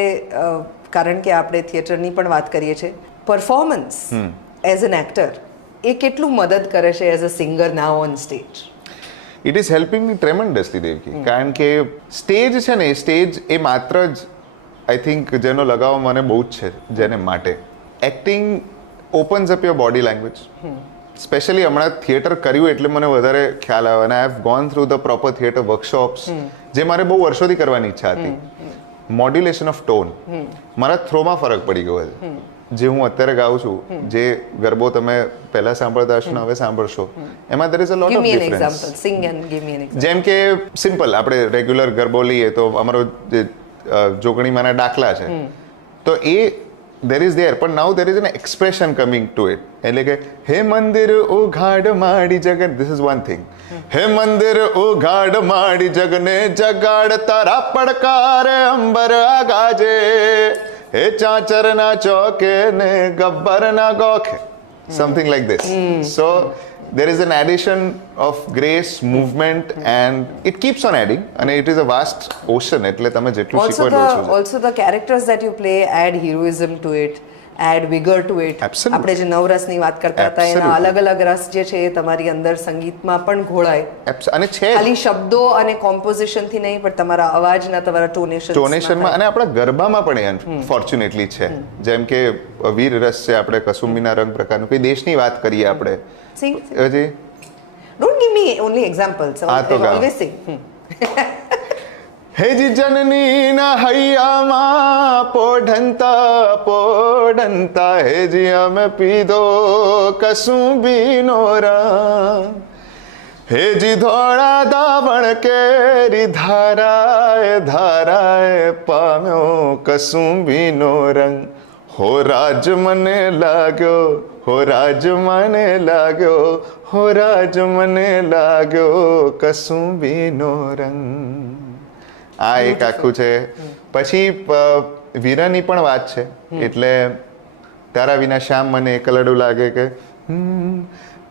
કારણ કે આપણે થિયેટરની પણ વાત કરીએ છીએ, પરફોર્મન્સ એઝ એન એક્ટર એ કેટલું મદદ કરે છે as a singer now on stage? It is helping me tremendously Devaki. કારણ કે સ્ટેજ છે ને, સ્ટેજ એ માત્ર જ આઈ થિંક જેનો લગાવ મને બહુ જ છે, જેને માટે acting opens up your body language. Specially હમણાં થિયેટર કર્યું એટલે મને વધારે ખ્યાલ આવ્યો, અને I have gone through the proper theatre workshops જે મારે બહુ વર્ષોથી કરવાની ઈચ્છા હતી. મોડ્યુલેશન ઓફ ટોન, મારા થ્રોમાં ફરક પડી ગયો છે. જે હું અત્યારે ગાઉં છું, જે ગરબો તમે પહેલા સાંભળતા હશો ને હવે સાંભળશો, એમાં there is a lot of difference. જેમ કે સિમ્પલ આપણે રેગ્યુલર ગરબો લઈએ તો અમારો જે જોગણીમાંના ડાકલા છે તો એ there is there, પણ now there is an expression coming to it. એટલે કે હે મંદિર ઉઘાડ માડી Jagan, this is one thing. હે મંદિર ઉઘાડ માડી જગને જગાડ તારા પડકાર અંબર આગાજે, હે ચાચરના ચોકે ને ગબ્બરના ગોખે, something like this. So there is an addition of grace, movement, and it keeps on adding, and it is a vast ocean. એટલે તમે જેટલું શીખો એટલું ઓછું છે. Also the characters that you play add heroism to it, add vigor to it. આપણે જે નવરસની વાત કરતા હતા એના અલગ અલગ રસ જે છે એ તમારી અંદર સંગીતમાં પણ ઘોળાય, અને છે ખાલી શબ્દો અને કોમ્પોઝિશન થી નહીં પણ તમારા અવાજના, તમારા ટોનેશનમાં અને આપણા ગરબામાં પણ ફોર્ચ્યુનેટલી છે. જેમ કે વીર રસ છે, આપણે કસુંબીના રંગ પ્રકારનું કોઈ દેશની વાત કરીએ આપણે, હજી don't give me only examples, always sing. હેજી જનની ના હૈયામાં પોઢંતા પોઢંતા, હેજી અમે પીધો કસુંબીનો રંગ, હેજી ધોળા દાવણ કેરી ધારાએ ધારાએ પામ્યો કસુંબીનો રંગ, હો રાજ મને લાગ્યો, હો રાજ મને લાગ્યો, હો રાજ મને લાગ્યો કસુંબીનો રંગ. આ એક આખું છે. પછી વીરાની પણ વાત છે, એટલે તારા વિના શ્યામ મને એકલડું લાગે કે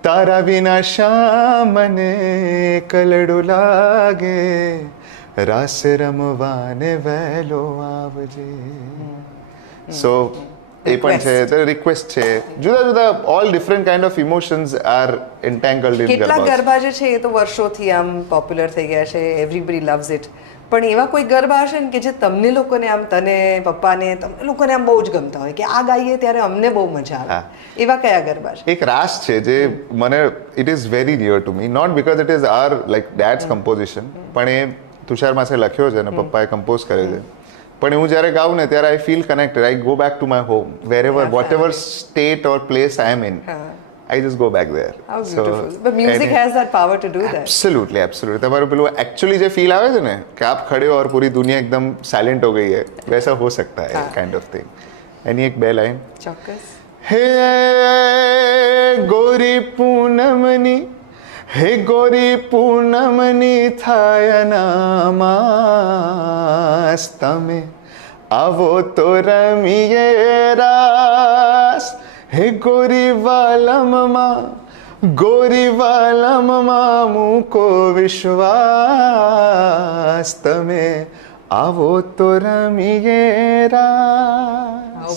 તારા વિના શ્યામ મને એકલડું લાગે, રાસ રમવાને વહેલો આવજે. સો એ પણ છે, તો રિક્વેસ્ટ છે, જુદા જુદા all different kind of emotions are entangled in garba. કેટલા ગરબા જે છે એ તો વર્ષોથી આમ પોપ્યુલર થઈ ગયા છે, એવરીબડી લવ્સ ઇટ, પણ એવા કોઈ ગરબા હશે ને કે જે તમને લોકોને આમ તને પપ્પાને તમને લોકોને આમ બહુ જ ગમતા હોય કે આ ગાઈએ ત્યારે અમને બહુ મજા આવે એવા કયા ગરબા છે? એક રાસ છે જે મને it is very dear to me, not because it is our like dad's composition, પણ એ તુષાર માસે લખ્યો છે અને પપ્પાએ કમ્પોઝ કર્યો છે. પણ હું જ્યારે ગાઉં ને ત્યારે I feel connected, I go back to my home, wherever whatever state or place I am in, I just go back there. How beautiful. But music has that power to do that. Absolutely, absolutely. તમારું પેલું actually જે feel આવે છે ને કે આપ ખડે हो और पूरी दुनिया एकदम साइलेंट हो गई है, वैसा हो सकता है kind of thing. એની એક બે લાઈન ચોક્કસ. હે ગોરી પૂનમની, હે ગોરી પૂનમની થાય નામાસ, તમે આવો તો રમીએ રાસ, હે ગોરી વાલમમાં મૂકો વિશ્વાસ, તમે આવો તો રમીએ રાસ. How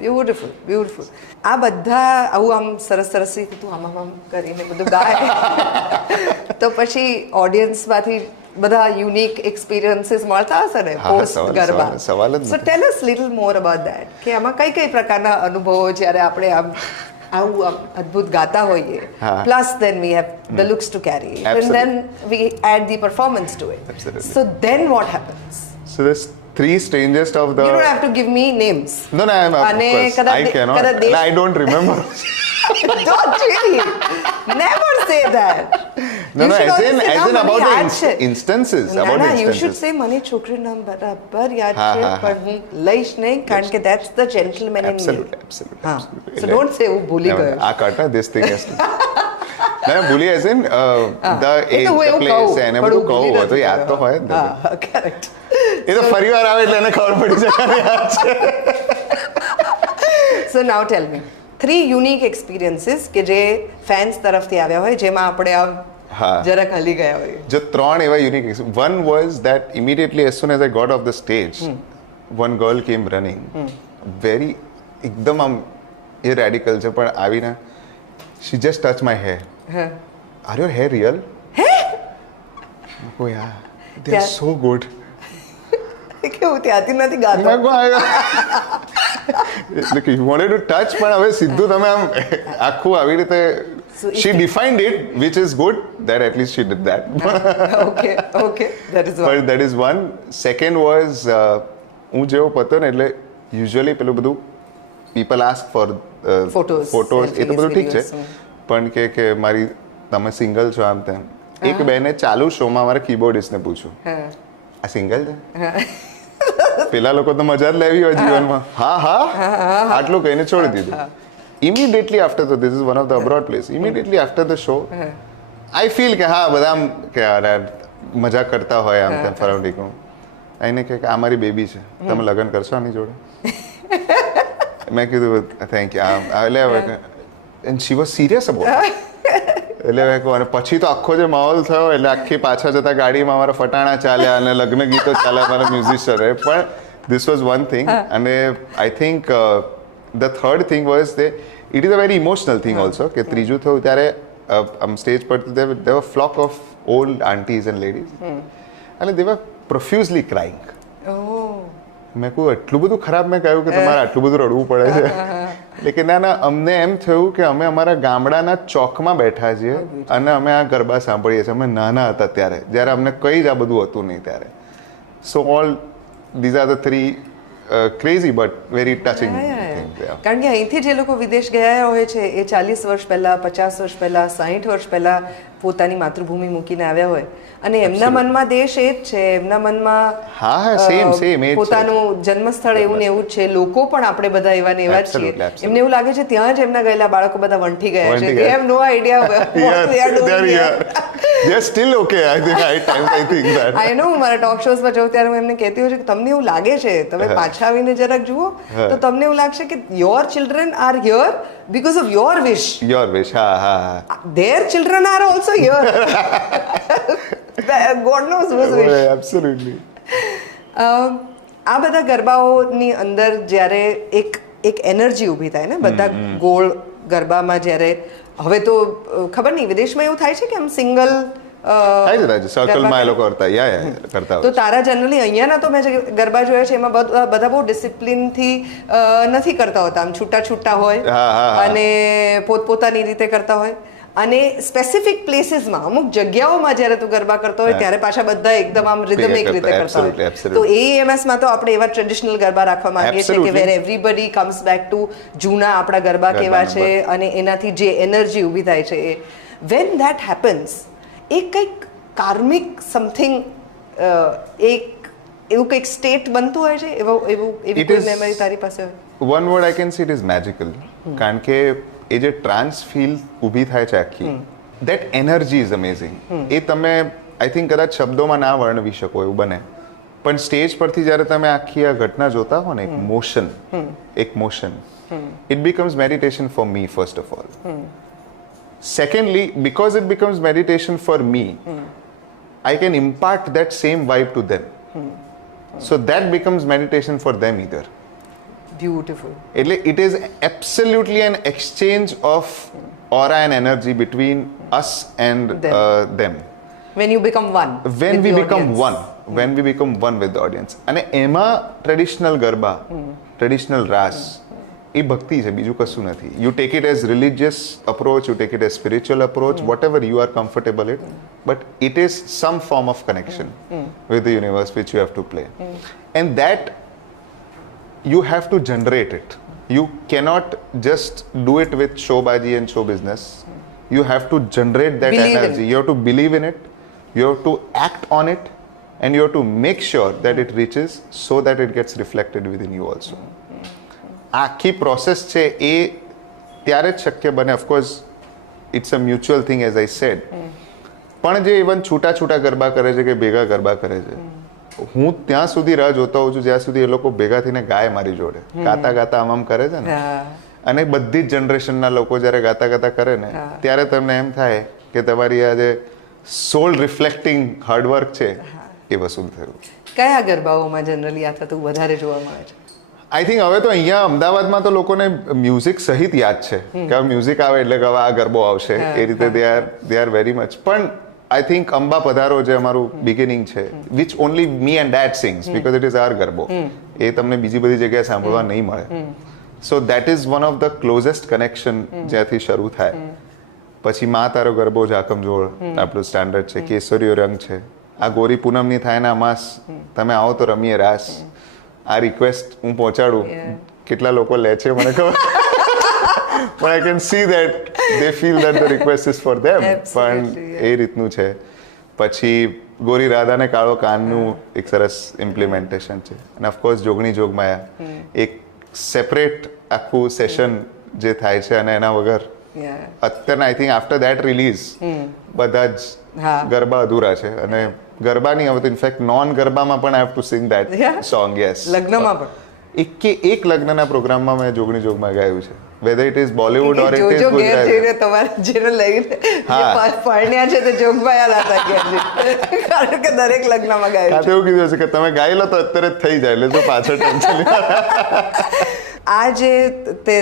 beautiful, beautiful. આ બધા આવું આમ સરસ સરસ તું આમ કરીને બધું ગાય તો પછી ઓડિયન્સમાંથી બધા યુનિક એક્સપિરિયન્સીસ મળતા હશે ને post garba. So tell us little more about that કે આમાં કઈ કઈ પ્રકારના અનુભવો જ્યારે આપણે આમ આવું આમ અદ્ભુત ગાતા હોઈએ, plus then we have the looks to carry and then we add the performance to it. So then what happens? So this three strangest of the. You don't have to give me names. No, of course. I cannot. I don't remember. Don't really. Never say that. No, as in about the instances. About the instances. You should say મને છોકરી નામ બરાબર યાદ છે પણ હું લઈશ નહીં કારણ કે that's the gentleman in me. Absolutely. So don't say હું ભૂલી ગયો. આ કાટા this thing is. ના ભૂલી as in the age, the place એને બધું કહું હોય તો યાદ તો હોય જ ને. Correct. એ તો ફરી વાર આવે એટલે એને ખબર પડી જાય યાદ છે. So now tell me 3 unique experiences કે જે ફેન્સ તરફથી આવ્યા હોય જેમાં આપણે આમ જરાક હલી ગયા હોય. જો 3 એવા unique, one was that immediately as soon as I got off the stage, one girl came running, very એકદમ આમ એ રેડિકલ છે પણ આવીને she just touched my hair. Are your hair real? Oh yeah, they are so good. કેવું ત્યાંથી નથી ગાતો એટલે કે you wanted to touch પણ હવે સીધું તમે આમ આખું આવી રીતે she defined it, which is good that at least she did that. Okay, that is one. But that is one. Second was હું જેવો પતો ને એટલે usually પેલું બધું people ask for photos એ તો બધું ઠીક છે પણ કે મારી તમે સિંગલ છો આમ તેમ. એક બેને ચાલુ શોમાં મારા કીબોર્ડિસ્ટને પૂછ્યું આ સિંગલ છે? પેલા લોકો તો મજા જ લેવી હોય જીવનમાં. હા આટલું કહીને છોડી દીધું. Immediately after this is one of the abroad place, immediately after the show I feel કે હા બધા આમ કે યાર મજા કરતા હોય આમ તેમ ફરાવડીકું એને કે આ મારી બેબી છે તમે લગ્ન કરશો આની જોડે? મેં કીધું થેન્ક યુ એટલે and she was serious about it. એટલે મેં કહું અને પછી તો આખો જે માહોલ થયો એટલે આખી પાછા જતા ગાડીમાં અમારા ફટાણા ચાલ્યા અને લગ્ન ગીતો ચાલ્યા મારા મ્યુઝિશિયન પણ this was one thing. અને I think the third thing was that it is a very emotional thing also કે ત્રીજું થયું ત્યારે આમ સ્ટેજ પર there were flock of old aunties and ladies and they were profusely crying. મેં કહું એટલું બધું ખરાબ મેં કહ્યું કે તમારે આટલું બધું રડવું પડે છે? એટલે કે ના અમને એમ થયું કે અમે અમારા ગામડાના ચોકમાં બેઠા છીએ અને અમે આ ગરબા સાંભળીએ છીએ. અમે નાના હતા ત્યારે જ્યારે અમને કંઈ જ આ બધું હતું નહીં ત્યારે. સો all these are the 3 crazy but very touching things. કારણ કે અહીંથી જે લોકો વિદેશ ગયા હોય છે એ 40 વર્ષ પહેલા 50 વર્ષ પહેલા 60 વર્ષ પહેલા પોતાની માતૃભૂમિ મૂકીને આવ્યા હોય અને એમના મનમાં દેશ એ જ છે, એમના મનમાં સેમ પોતાનું જન્મસ્થળ એવું ને એવું જ છે. લોકો પણ આપણે બધા એવા ને એવા જ છીએ. એમને એવું લાગે છે ત્યાં જ એમના ગયેલા બાળકો બધા વંઠી ગયા છે. They have no idea what they are doing here. They are still okay. I think that. I know મારા ટોક શોઝ પર જાઉં ત્યારે હું એમને કહેતી હોઉં છું કે તમને એવું લાગે છે તમે પાછા આવીને જરાક જુઓ તો તમને એવું લાગશે કે your children are here because of your wish. Your wish, ha. Their children are also here. God knows whose wish. Absolutely. આ બધા ગરબાઓની અંદર જ્યારે એક એનર્જી ઊભી થાય ને બધા ગોળ ગરબામાં જ્યારે હવે તો ખબર નહીં વિદેશમાં એવું થાય છે કે આમ સિંગલ થાય છે સર્કલમાં એ લોકો કરતા કરતા તો તારા જનરલી અહીંયાના તો મેં જે ગરબા જોયા છે એમાં બધા બહુ ડિસિપ્લિનથી નથી કરતા હોતા, આમ છૂટા છૂટા હોય અને પોતપોતાની રીતે કરતા હોય. અને સ્પેસિફિક પ્લેસીસમાં અમુક જગ્યાઓમાં જ્યારે તું ગરબા કરતો હોય ત્યારે પાછા બધા એકદમ આમ રિધમિક રીતે કરતા હોય. તો AEMS માં તો આપણે એવા ટ્રેડિશનલ ગરબા રાખવા માંગીએ છીએ કે વેર એવરીબડી કમ્સ બેક ટુ જૂના આપણા ગરબા કેવા છે અને એનાથી જે એનર્જી ઊભી થાય છે એ વેન ધેટ હેપન્સ એ કંઈક કાર્મિક સમથિંગ એક એવું કંઈક સ્ટેટ બનતું હોય છે, એવી કોઈ મેમરી તારી પાસે હોય? One word I can say it is magical. કારણ કે એ જે ટ્રાન્સ ફીલ ઊભી થાય છે આખી, દેટ એનર્જી ઇઝ અમેઝિંગ. એ તમે આઈ થિંક કદાચ શબ્દોમાં ના વર્ણવી શકો એવું બને, પણ સ્ટેજ પરથી જ્યારે તમે આખી આ ઘટના જોતા હો ને, એક motion, it becomes meditation for me first of all. Secondly, because it becomes meditation for me, I can impart that same vibe to them. So that becomes meditation for them either. Beautiful. એટલે it is absolutely an exchange of aura and energy between us and them. When you become one. When we become one. When we become one with the audience. અને એમાં ટ્રેડિશનલ ગરબા, ટ્રેડિશનલ રાસ એ ભક્તિ છે, બીજું કશું નથી. You take it as religious approach, you take it as spiritual approach, whatever you are comfortable in, but it is some form of connection with the universe which you have to play. And that you have to generate it. You cannot just do it with showbaji and show business. You have to generate that energy. You have to believe in it. You have to act on it, and you have to make sure that it reaches so that it gets reflected within you also. આખી પ્રોસેસ છે એ ત્યારે જ શક્ય બને. Of course it's a mutual thing as I said, પણ જે ઇવન છૂટા છૂટા ગરબા કરે છે કે ભેગા ગરબા કરે છે, હું ત્યાં સુધી રાહ જોતો હોઉં છું જ્યાં સુધી એ લોકો ભેગા થઈને ગાય મારી જોડે, ગાતા ગાતા આમ કરે છે ને. અને બધી જ જનરેશનના લોકો જ્યારે ગાતા ગાતા કરે ને, ત્યારે તમને એમ થાય કે તમારી આ જે સોલ રિફ્લેક્ટિંગ હાર્ડવર્ક છે એ વસૂલ થયું. કયા ગરબાઓમાં જનરલી આ થતું વધારે જોવા મળે છે? આઈ થિંક હવે તો અહીંયા અમદાવાદમાં તો લોકોને મ્યુઝિક સહિત યાદ છે કે હવે મ્યુઝિક આવે એટલે કે હવે આ ગરબો આવશે, એ રીતે દે આર વેરી મચ. પણ આઈ થિંક અંબા પધારો જે અમારું બિગિનિંગ છે, which only me and dad sings because it is our garbo, એ તમને બીજી બધી જગ્યાએ સાંભળવા નહીં મળે. So that is one of the closest connection જ્યાંથી શરૂ થાય. પછી મા તારો ગરબો જાકમજોળ આપણું સ્ટાન્ડર્ડ છે, કેસરીયો રંગ છે, આ ગોરી પૂનમની થાય ને અમાસ તમે આવો તો રમીએ રાસ. આ રિક્વેસ્ટ હું પહોંચાડું, કેટલા લોકો લે છે મને ખબર, પણ I can see that they feel that the request is for them. પણ એ રીતનું છે. પછી ગોરી રાધા ને કાળો કાનનું એક સરસ ઇમ્પ્લિમેન્ટેશન છે. અને ઓફકોર્સ જોગણી જોગમાયા એક સેપરેટ આખું સેશન જે થાય છે, અને એના વગર અત્યારે I think after that release બધા જ ગરબા અધૂરા છે. અને ગરબાની હવે તો ઇનફેક્ટ નોન ગરબામાં પણ I have to sing that song. Yes, લગ્નમાં પણ એક લગ્નના પ્રોગ્રામમાં મેં જોગણી જોગમાં ગાયું છે. Weather it is Bollywood or it is Gujarati. તમારે જેને લઈને પરણ્યા છે તો જોગમાં યાદ આવતા ગયા, કારણ કે દરેક લગ્નમાં ગાયું છે. એવું કીધું છે કે તમે ગાઈ લો તો અત્યારે જ થઈ જાય, એટલે જો પાછળ ટેન્શન. આ જે તે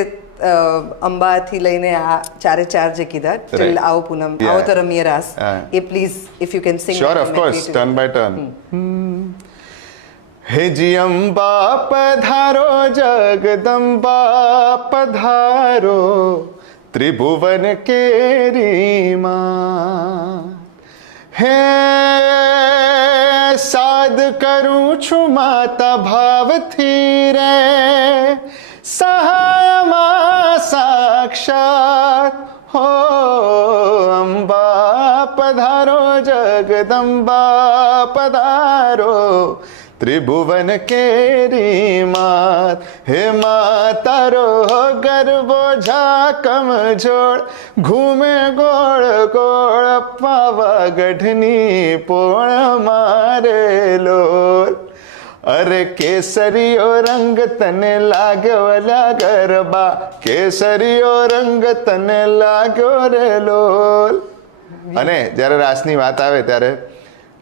અંબાથી લઈને આ ચારે ચાર જે કીધા, ચલ આવો પૂનમ, આવો તો રમીએ રાસ, એ please if you can sing. Sure, of course, turn by turn. હે જી અંબા પધારો, જગદંબા પધારો, ત્રિભુવન કેરી માં. હે સાદ કરું છું માતા ભાવથી રે, સહાયમાં સાક્ષાત હો અંબા પધારો, જગદંબા પધારો, ત્રિભુવન કેરી માત. હે માતારો ગરબો ઝાકમ જોડ, ઘૂમે ગોળ ગોળ, પાવાગઢની પોળ મારે લોલ. અરે કેસરીયો રંગ તને લાગ્યો લા ગરબા, કેસરીયો રંગ તને લાગ્યો રે લોલ. અને જ્યારે રાસની વાત આવે ત્યારે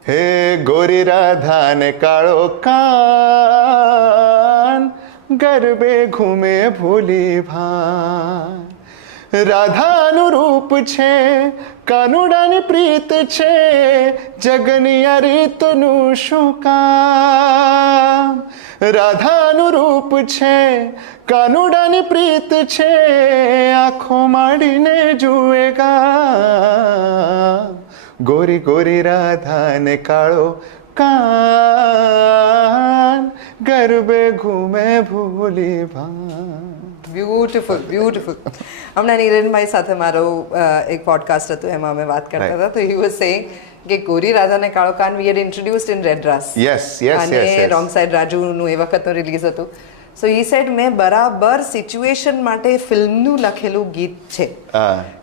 હે ગોરી રાધા ને કાળો કાન, ગરબે ઘૂમે ભૂલી ભાન. રાધાનું રૂપ છે કાનુડાની પ્રીત છે જગની આ રીતનું શું કામ, રાધાનું રૂપ છે કાનુડાની પ્રીત છે આંખો માંડીને જુએગા, ગોરી ગોરી રાધા ને કાળો કાન, ગરબે ઘૂમે ભૂલી ભાન. Beautiful beautiful. હમણાં નીરનભાઈ સાથે મારો એક પોડકાસ્ટ હતું, એમાં અમે વાત કરતા હતા, તો હી વોઝ સેઇંગ કે ગોરી રાધા ને કાળો કાન we had introduced in red raas. Yes yes અને રોંગ સાઈડ રાજુનું એ વખતનું રિલીઝ હતું. સો હી સેડ મેં બરાબર સિચ્યુએશન માટે ફિલ્મનું લખેલું ગીત છે,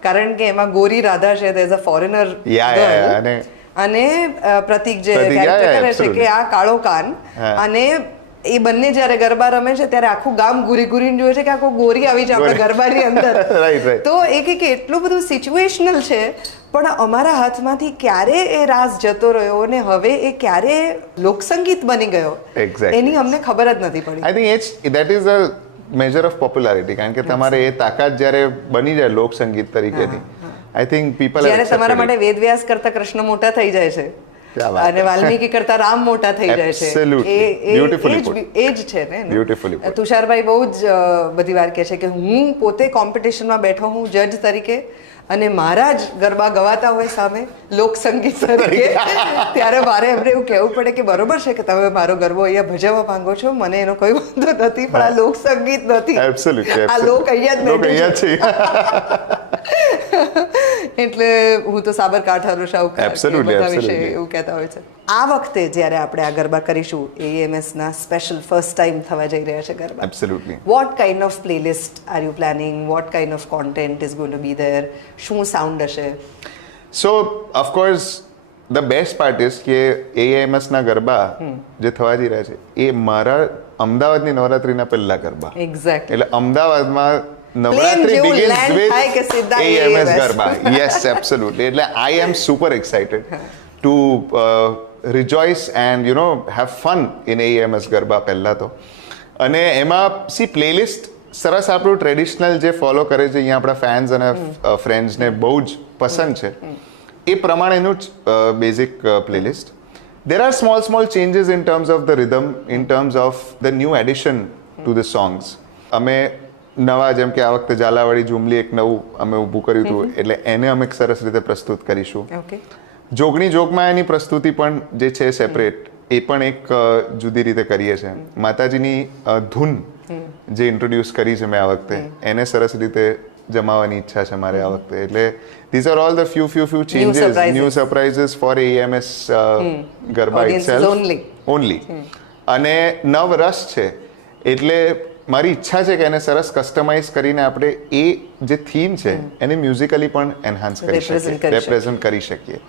કારણ કે એમાં ગોરી રાધા છે, ધેર ઇઝ અ ફોરેનર અને પ્રતીક જે કેરેક્ટર કરે છે કે આ કાળો કાન, અને એ બંને જ્યારે ગરબા રમે છે ત્યારે આખું ગામ ઘૂરી ઘૂરીને જોવે છે કે આખો ગોરી આવી છે આપણા ગરબાની અંદર. તો એ કે એટલું બધું સિચ્યુએશનલ છે, પણ અમારા હાથમાંથી ક્યારે એ રાસ જતો રહ્યો અને હવે એ ક્યારે લોકસંગીત બની ગયો એની અમને ખબર જ નથી પડી. આઈ think that is a major of popularity, કારણ કે તમારે એ તાકાત જ્યારે બની જાય લોકસંગીત તરીકેની, આઈ થિંક પીપલ જ્યારે તમારા માટે વેદવ્યાસ કરતા કૃષ્ણ મોટા થઈ જાય છે અને વાલ્મીકી કરતા રામ મોટા થઈ જાય છે, એ જ છે ને. તુષારભાઈ બહુ જ બધી વાર કહે છે કે હું પોતે કોમ્પિટિશનમાં બેઠો હું જજ તરીકે અને મારા જ ગરબા ગવાતા હોય સામે લોકસંગીત તરીકે, ત્યારે મારે એમને એવું કહેવું પડે કે બરોબર છે કે તમે મારો ગરબો અહીંયા ભજવવા માંગો છો, મને એનો કોઈ વાંધો નથી, પણ આ લોકસંગીત નથી, આ લોક અહીંયા જ છે. એટલે હું તો સાબરકાંઠાનો શાહુકાર બધા વિશે એવું કહેતા હોય છે. આ વખતે જ્યારે આપણે આ ગરબા કરીશું, AMS ના સ્પેશિયલ ફર્સ્ટ ટાઈમ થવા જઈ રહ્યા છે garba. Absolutely. What kind of playlist are you planning? What kind of content is going to be there? શું સાઉન્ડ હશે? So of course the best part is કે AMS ના ગરબા જે થવા જઈ રહ્યા છે એ મારા અમદાવાદની નવરાત્રીના પહેલા ગરબા. એક્ઝેક્ટલી. એટલે અમદાવાદમાં Navratri begins with AMS garba. Yes, absolutely. એટલે I am super excited to rejoice and have fun in AMS garba પહેલા તો. અને એમાં પ્લેલિસ્ટ સરસ આપણું ટ્રેડિશનલ જે ફોલો કરે છે અહીંયા આપણા ફેન્સ અને ફ્રેન્ડ્સને બહુ જ પસંદ છે એ પ્રમાણેનું જ basic playlist. There are small changes in terms of the rhythm, in terms of the new addition to the songs. અમે નવા જેમ કે આ વખતે ઝાલાવાડી ઝુમલી એક નવું અમે ઊભું કર્યું હતું, એટલે એને અમે સરસ રીતે પ્રસ્તુત કરીશું. જોગણી જોગમાં એની પ્રસ્તુતિ પણ જે છે સેપરેટ, એ પણ એક જુદી રીતે કરીએ છીએ. માતાજીની ધૂન જે ઇન્ટ્રોડ્યુસ કરી છે મેં આ વખતે, એને સરસ રીતે જમાવવાની ઈચ્છા છે મારે આ વખતે. એટલે these are all the few changes, new surprises for AMS garba itself only. અને નવ રસ છે એટલે મારી ઈચ્છા છે કે એને સરસ કસ્ટમાઇઝ કરીને આપણે એ જે થીમ છે એને મ્યુઝિકલી પણ એન્હાન્સ કરી શકીએ, રેપ્રેઝન્ટ કરી શકીએ.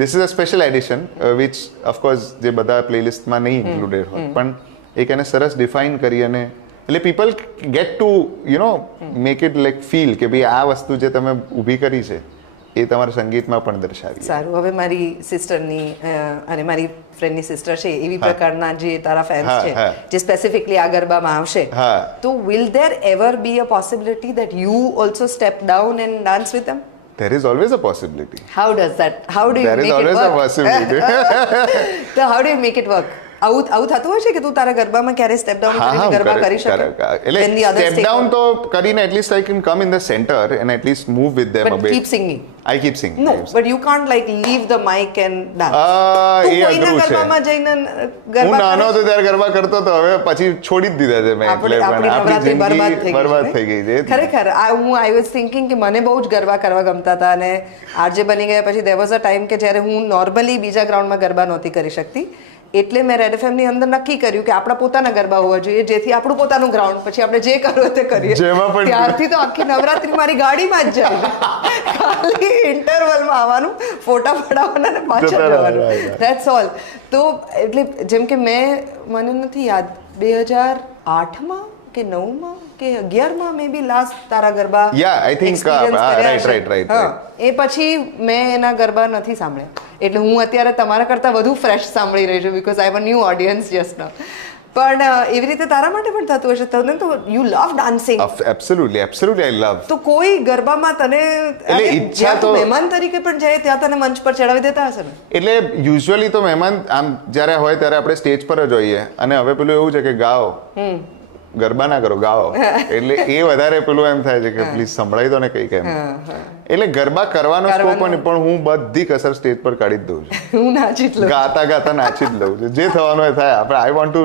This is a special addition which of course જે બધા પ્લેલિસ્ટમાં નહીં ઇન્ક્લુડેડ હોય, પણ એક એને સરસ ડિફાઇન કરી અને એટલે people gate to make it like feel કે ભાઈ આ વસ્તુ જે તમે ઊભી કરી છે એ તમારા સંગીતમાં પણ દર્શાવી. સારું. હવે મારી સિસ્ટરની અને મારી ફ્રેન્ડની સિસ્ટર છે એવી પ્રકારના જે તારા ફેન્સ છે જે સ્પેસિફિકલી આ ગરબામાં આવશે, તો will there ever be a possibility that you also step down and dance with them? There is always a possibility. How does that? How do you There make it work? There is always a possibility. So how do you make it work? આવું થતું હોય છે કે તું તારા ગરબામાં ક્યારે સ્ટેપ ડાઉન કરીને ગરબા કરી શકે? એટલે સ્ટેપ ડાઉન તો કરીને at least I can come in the centre and at least move with them a bit. Keep singing. I keep singing. No, but you can't like leave the mic and dance. એ અઘરું છે. ગરબામાં જઈને હું ગરબા નાનો હતો ત્યારે ગરબા કરતો હતો, હવે પછી છોડી જ દીધા છે મેં. એટલે આપણી નવરાત્રી બરબાદ થઈ ગઈ છે. ખરેખર આઈ વોઝ થિંકિંગ કે મને બહુ જ ગરબા કરવા ગમતા હતા, અને આરજે બની ગયા પછી there was a time કે જ્યારે હું નોર્મલી બીજા ગ્રાઉન્ડમાં ગરબા નહોતી કરી શકતી, એટલે મેં રેડ FM ની અંદર નક્કી કર્યું કે આપણા પોતાના ગરબા હોવા જોઈએ, જેથી આપણું પોતાનું ગ્રાઉન્ડ, પછી આપણે જે કરવું તે કરીએ. ત્યારથી તો આખી નવરાત્રી મારી ગાડીમાં જ જાય, ખાલી ઇન્ટરવલમાં આવવાનું, ફોટા પડાવવાના ને પાછા જવાનું, ધેટ્સ ઓલ. તો એટલે જેમ કે મને નથી યાદ 2008માં કે 9માં કે 11માં મે બી લાસ્ટ તારા ગરબા આઈ થિંક રાઈટ. એ પછી મેં એના ગરબા નથી સાંભળ્યા, એટલે હું અત્યારે તમારા કરતાં વધુ ફ્રેશ સાંભળી રહી છું, because I have a new audience just now. પણ એવી રીતે તારા માટે પણ થતું હશે, તને તો યુ લવ ડાન્સિંગ. એબ્સોલ્યુટલી આઈ લવ. તો કોઈ ગરબામાં તને ઈચ્છા જ્યાં તું તો- મહેમાન તરીકે પણ જાય ત્યાં તને મંચ પર ચડાવી દેતા હશે ને? એટલે યુઝ્યુઅલી તો મહેમાન આમ જ્યારે હોય ત્યારે આપણે સ્ટેજ પર જ હોઈએ, અને હવે પેલું એવું છે કે ગાઓ, ગરબા ના કરો, ગાઓ. એટલે એ વધારે પેલું એમ થાય છે કે પ્લીઝ સંભળાઈ દો ને કઈ કેમ. એટલે ગરબા કરવાનો સ્કોપ પણ હું બધી કસર સ્ટેજ પર કાઢી જ દઉં છું. હું નાચી જ લઉં. ગાતા નાચી જ લઉં છું. જે થવાનું એ થાય. આપણે I want to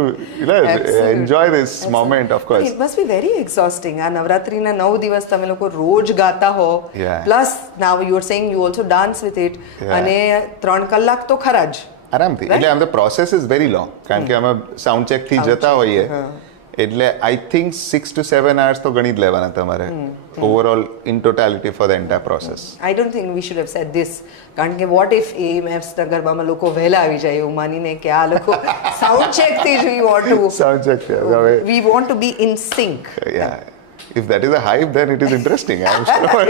enjoy this moment of course. It must be very exhausting. આ નવરાત્રીના 9 દિવસ તમે લોકો રોજ ગાતા હો, Yeah. Plus now you are saying you also dance with it, Yeah. અને 3 કલાક તો ખરા જ. આરામથી. એટલે આમ the process is very long, કારણ કે અમે સાઉન્ડ ચેક થી જતા હોઈએ, એટલે આઈ થિંક 6 to 7 hours તો ગણી જ લેવાના તમારે overall in totality for the entire process. I don't think we should have said this, કારણ કે વોટ ઇફ એએમએફ્સ ના ગરબામાં લોકો વહેલા આવી જાય એવું માનીને કે આ લોકો સાઉન્ડ ચેક થી જ we want to sound check હવે we want to be in sync. Yeah if that is a hype then it is interesting. I'm sure.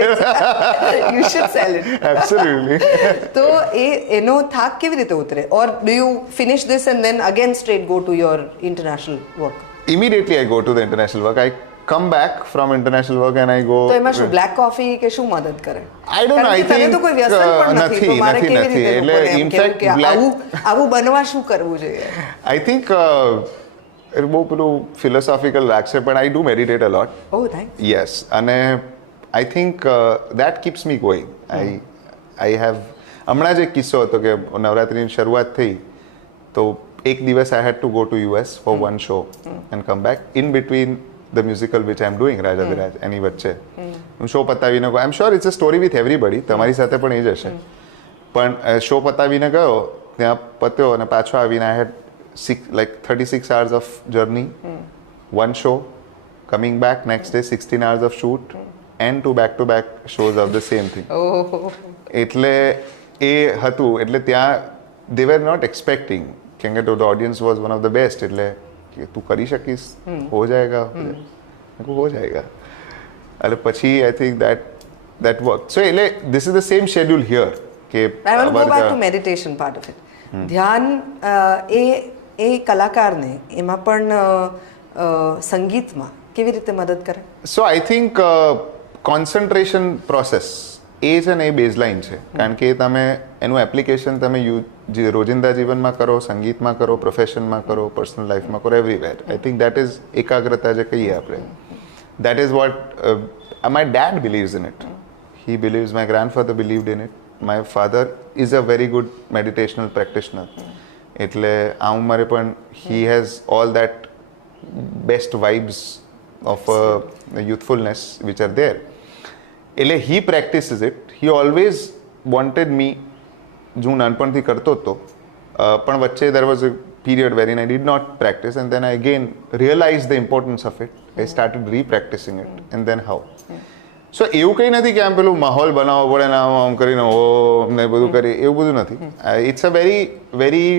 You should cell it. Absolutely. તો એનો થાક કેવી રીતે ઉતરે? ઓર do you finish this and then again straight go to your international work? Immediately I go to the international work. I come back from international work and I go. તો એમાં શું બ્લેક કોફી કે શું મદદ કરે? I don't know. I તને think તો કોઈ વ્યસન પણ નથી, તો મારે કેવી રીતે એટલે લોકોને એમ in કહેવું fact કે black આવું બનવા શું કરવું જોઈએ? I think એ બહુ પેલું ફિલોસોફિકલ લાગશે, પણ I do meditate a lot. Oh thanks. Yes, અને I think that keeps me going. I have હમણાં જ એક કિસ્સો હતો કે નવરાત્રિની શરૂઆત થઈ તો એક દિવસ I had to go to US for one show and come back in between the musical which I am doing Rajadhiraj, એની વચ્ચે હું શો પતાવીને ગયો. I am sure it's a story with everybody, તમારી સાથે પણ એ જ હશે. પણ શો પતાવીને ગયો, ત્યાં પત્યો અને પાછો આવીને આઈ હેડ 36 hours of journey, one show, coming back next day 16 hours of shoot, and 2 back-to-back shows of the same thing. ઓહ. એટલે એ હતું, એટલે ત્યાં they were not expecting, કેમ કે the audience was one of the best, એટલે કે તું કરી શકીશ, હો જાયગા, હો જાયગા. એટલે પછી I think that worked. So એટલે this is the same schedule here કે I want to go back to meditation part of it. ધ્યાન એ કલાકારને એમાં પણ સંગીતમાં કેવી રીતે મદદ કરે? સો આઈ થિંક કોન્સન્ટ્રેશન પ્રોસેસ એ છે ને એ બેઝલાઇન છે, કારણ કે તમે એનું એપ્લિકેશન તમે રોજિંદા જીવનમાં કરો, સંગીતમાં કરો, પ્રોફેશનમાં કરો, પર્સનલ લાઈફમાં કરો, everywhere. I think that is એકાગ્રતા જે કહીએ આપણે, that is what my dad believes in it. He believes, my grandfather believed in it. My father is a very good meditational practitioner. એટલે આ ઉંમરે પણ he has all that best vibes of youthfulness which are there. એટલે he practises it. He always wanted me, જો હું નાનપણથી કરતો હતો, પણ વચ્ચે there was a period વેરીન I did not practise, and then I again realise the importance of it. I started repractising it, and then how. So એવું કંઈ નથી કે આમ પેલું માહોલ બનાવવો પડે ને આમ કરીને ઓ ને બધું કરીએ, એવું બધું નથી. It's a very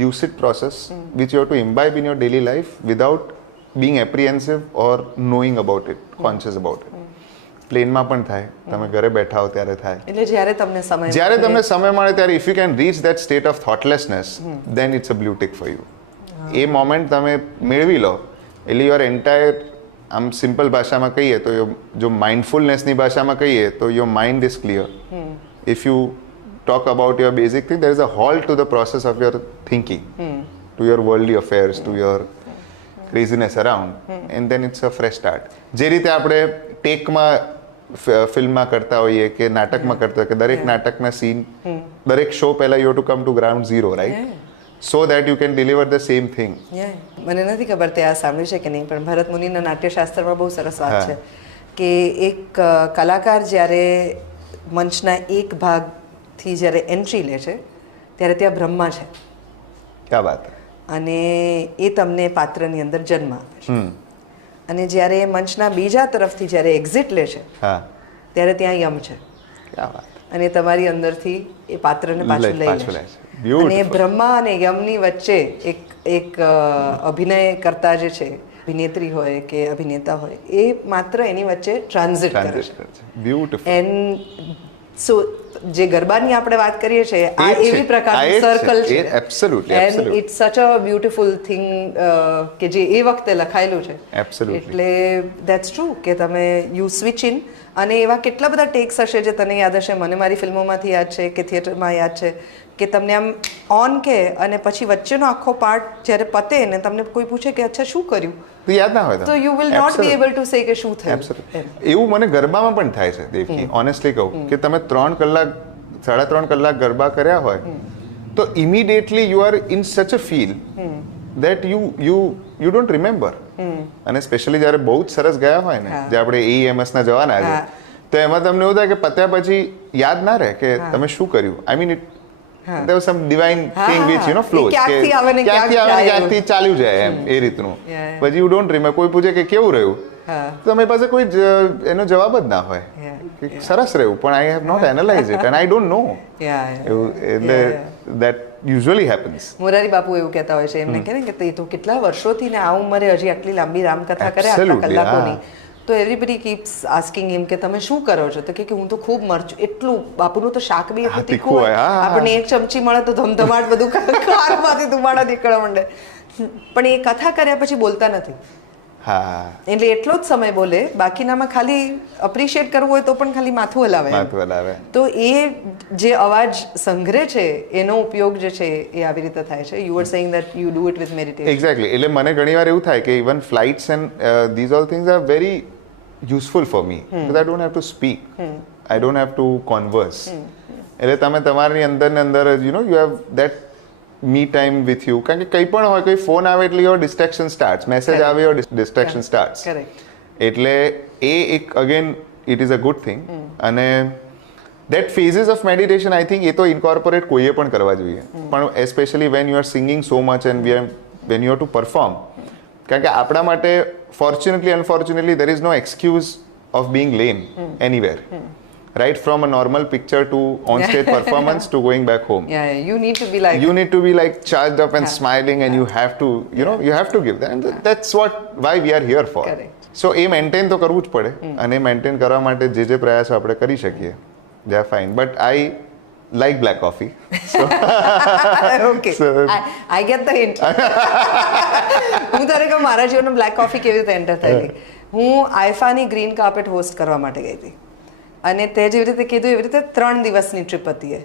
lucid process which you have to imbibe in your daily life without being apprehensive or knowing about it, conscious about it. પ્લેનમાં પણ થાય, તમે ઘરે બેઠા હો ત્યારે થાય. એટલે જ્યારે તમને સમય મળે ત્યારે if you can reach that state of thoughtlessness, then it's a blue tick for you. A moment તમે મેળવી લો એટલે યોર એન્ટાયર, આમ સિમ્પલ ભાષામાં કહીએ તો જો માઇન્ડફુલનેસની ભાષામાં કહીએ તો your mind is clear. If you talk about your basic thing, there is a halt to the process of your thinking, to your worldly affairs, to your craziness around, and then it's a fresh start. જે રીતે આપણે ટેકમાં ફિલ્મમાં કરતા હોઈએ કે નાટકમાં કરતા હોય કે દરેક નાટકના સીન, દરેક શો પહેલા you to come to ground zero, right? So that you can deliver the same thing. મને નથી ખબર તે આ સાંભળ્યું છે કે નહીં, પણ ભરત મુનિના નાટ્યશાસ્ત્રમાં બહુ સરસ વાત છે કે એક કલાકાર જ્યારે મંચના એક ભાગથી જ્યારે એન્ટ્રી લે છે ત્યારે ત્યાં બ્રહ્મા છે. ક્યા વાત. અને એ તમને પાત્રની અંદર જન્મ આપે છે. અને જ્યારે મંચના બીજા તરફથી જ્યારે એક્ઝિટ લે છે ત્યારે ત્યાં યમ છે. ક્યા વાત. અને તમારી અંદરથી એ પાત્રને પાછું લઈ લે છે. અને બ્રહ્મા અને યમની વચ્ચે એક અભિનય કરતા જે છે, અભિનેત્રી હોય કે અભિનેતા હોય, એ માત્ર એની વચ્ચે ટ્રાન્ઝિટ કરે છે. બ્યુટીફુલ. એન્ડ સો જે ગરબાની આપણે વાત કરીએ છીએ આ એ જ છે. એવી પ્રકારનું આ એ જ છે. સર્કલ છે એ absolutely, and absolutely. It's such a beautiful thing કે જે એ વખતે લખાયેલું છે Absolutely. એટલે ધેટ્સ ટ્રુ કે તમે યુ સ્વિચ ઇન અને એવા કેટલા બધા ટેક્સ હશે જે તને યાદ હશે મને મારી ફિલ્મોમાંથી યાદ છે કે થિયેટરમાં યાદ છે કે તમને આમ ઓન કે અને પછી વચ્ચેનો આખો પાર્ટ જ્યારે પતે ને તમને કોઈ પૂછે કે અચ્છા શું કર્યું તો યાદ ના હોય તો you will not be able to say કે શું થયું Absolutely. એવું મને ગરબામાં પણ થાય છે દેવકી ઓનેસ્ટલી કહું કે તમે 3 કલાક 3.5 કલાક ગરબા કર્યા હોય તો immediately you are in such a feel that you don't remember અને સ્પેશિયલી જ્યારે બહુ જ સરસ ગયા હોય ને જે આપણે એઈએમએસ ના જવાના છે તો એમાં તમને એવું થાય કે પત્યા પછી યાદ ના રહે કે તમે શું કર્યું I mean there was some divine thing which flows ક્યાંકથી આવે ને ક્યાંકથી ચાલ્યું જાય એમ એ રીતનું પછી યુ ડોન્ટ રિમેમ્બર કોઈ પૂછે કે કેવું રહ્યું તો તમારી પાસે કોઈ એનો જવાબ જ ના હોય કે સરસ રહ્યું પણ I have not analyse it and I don't know એટલે that usually happens Morari Bapu એવું કહેતા હોય છે એમને કહે ને કે તે તો કેટલા વર્ષોથી ને આ ઉંમરે હજી આટલી લાંબી રામકથા કરે આટલા Absolutely, કલાકોની તો એવરીબડી કીપ્સ આસ્કિંગ હિમ કે તમે શું કરો છો તો કે હું તો ખૂબ મરચું એટલું બાપુનું તો શાક બી એટલું તીખું હોય આપણને એક ચમચી મળે તો ધમધમાટ બધું કારમાંથી ધુમાડા નીકળવા માંડે પણ એ કથા કર્યા પછી બોલતા નથી હા એટલે એટલો જ સમય બોલે બાકીનામાં ખાલી અપ્રિશિએટ કરવું હોય તો પણ ખાલી માથું હલાવે માથું હલાવે તો એ જે અવાજ સંઘરે છે એનો ઉપયોગ જે છે એ આવી રીતે થાય છે you are saying that you do it with meditation exactly એટલે મને ઘણીવાર એવું થાય કે even flights and these all things are very useful for me because I don't have to speak I don't have to converse એટલે તમે તમારી અંદર ને અંદર you have that me time with you કારણ કે કંઈ પણ હોય કોઈ ફોન આવે એટલે યોર ડિસ્ટ્રેક્શન સ્ટાર્ટ્સ મેસેજ આવે યોર ડિસ્ટ્રેક્શન સ્ટાર્ટ્સ એટલે એ એક again it is a good thing અને that phases of meditation I think એ તો ઇન્કોર્પોરેટ કોઈએ પણ કરવા જોઈએ પણ especially when you are singing so much and when you are to perform કારણ કે આપણા માટે fortunately unfortunately there is no excuse of being lame anywhere right from a normal picture to on stage performance to going back home you need to be like charged up and smiling and you have to you have to give that and that's why we are here for Correct. so A maintain તો કરવું જ પડે અને મેન્ટેન કરવા માટે જે પ્રયાસો આપણે કરી શકીએ they are fine but I like black coffee so okay I get the hint હું તારે કહું મારા જીવનમાં બ્લેક કોફી કેવી રીતે એન્ટર થયેલી હું આઈફાની ગ્રીન કાર્પેટ હોસ્ટ કરવા માટે ગઈ હતી અને તે જેવી રીતે કીધું એવી રીતે 3 દિવસની ટ્રીપ હતી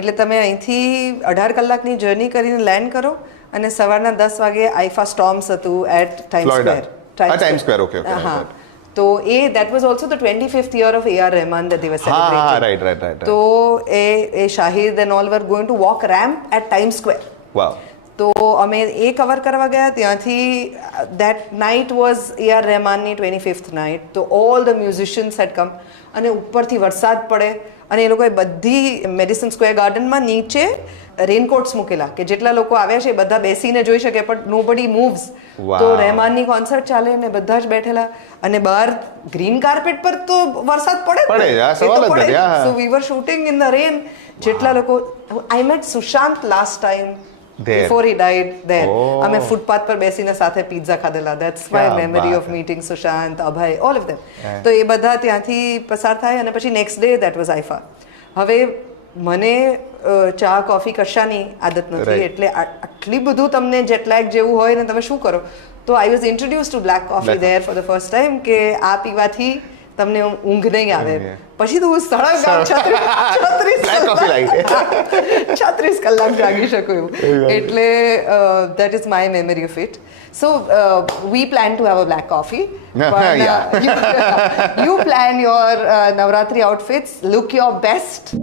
એટલે તમે અહીંથી 18 કલાકની જર્ની કરીને લેન્ડ કરો અને સવારના 10 વાગે આઈફા સ્ટોર્મ્સ હતું એટ ટાઈમ સ્ક્વેર okay તો એ that was also the 25th year of AR Rahman that they were celebrating right તો એ Shahid and all were going to walk ramp at Times Square wow તો અમે એ કવર કરવા ગયા ત્યાંથી that night was AR રહેમાનની 25th night તો ઓલ ધ મ્યુઝિશિયન્સ હેડ કમ અને ઉપરથી વરસાદ પડે અને એ લોકોએ બધી મેડિસન સ્ક્વેર ગાર્ડનમાં નીચે રેનકોટ્સ મૂકેલા કે જેટલા લોકો આવ્યા છે બધા બેસીને જોઈ શકે પણ નોબડી મૂવ્સ તો રહેમાનની કોન્સર્ટ ચાલે ને બધા જ બેઠેલા અને બહાર ગ્રીન કાર્પેટ પર તો વરસાદ પડે સો વી વર શૂટિંગ ઇન ધ રેન જેટલા લોકો I met Sushant last time before he died there અમે ફૂટપાથ પર બેસીને સાથે pizza ખાધેલા that's my memory of meeting Sushant Abhay all of them તો એ બધા ત્યાંથી પસાર થાય અને પછી next day that was IFA હવે મને ચા કોફી કશાની આદત નથી એટલે આટલી બધું તમને જેટલેગ જેવું હોય ને તમે શું કરો તો I was introduced to black coffee there for the first time કે આ પીવાથી તમને ઊંઘ નહીં આવે પછી તો હું સળંગ 36 કલાક જાગી શકું એટલે that is my memory of it so we plan to have a black coffee but you plan your Navratri outfits look your best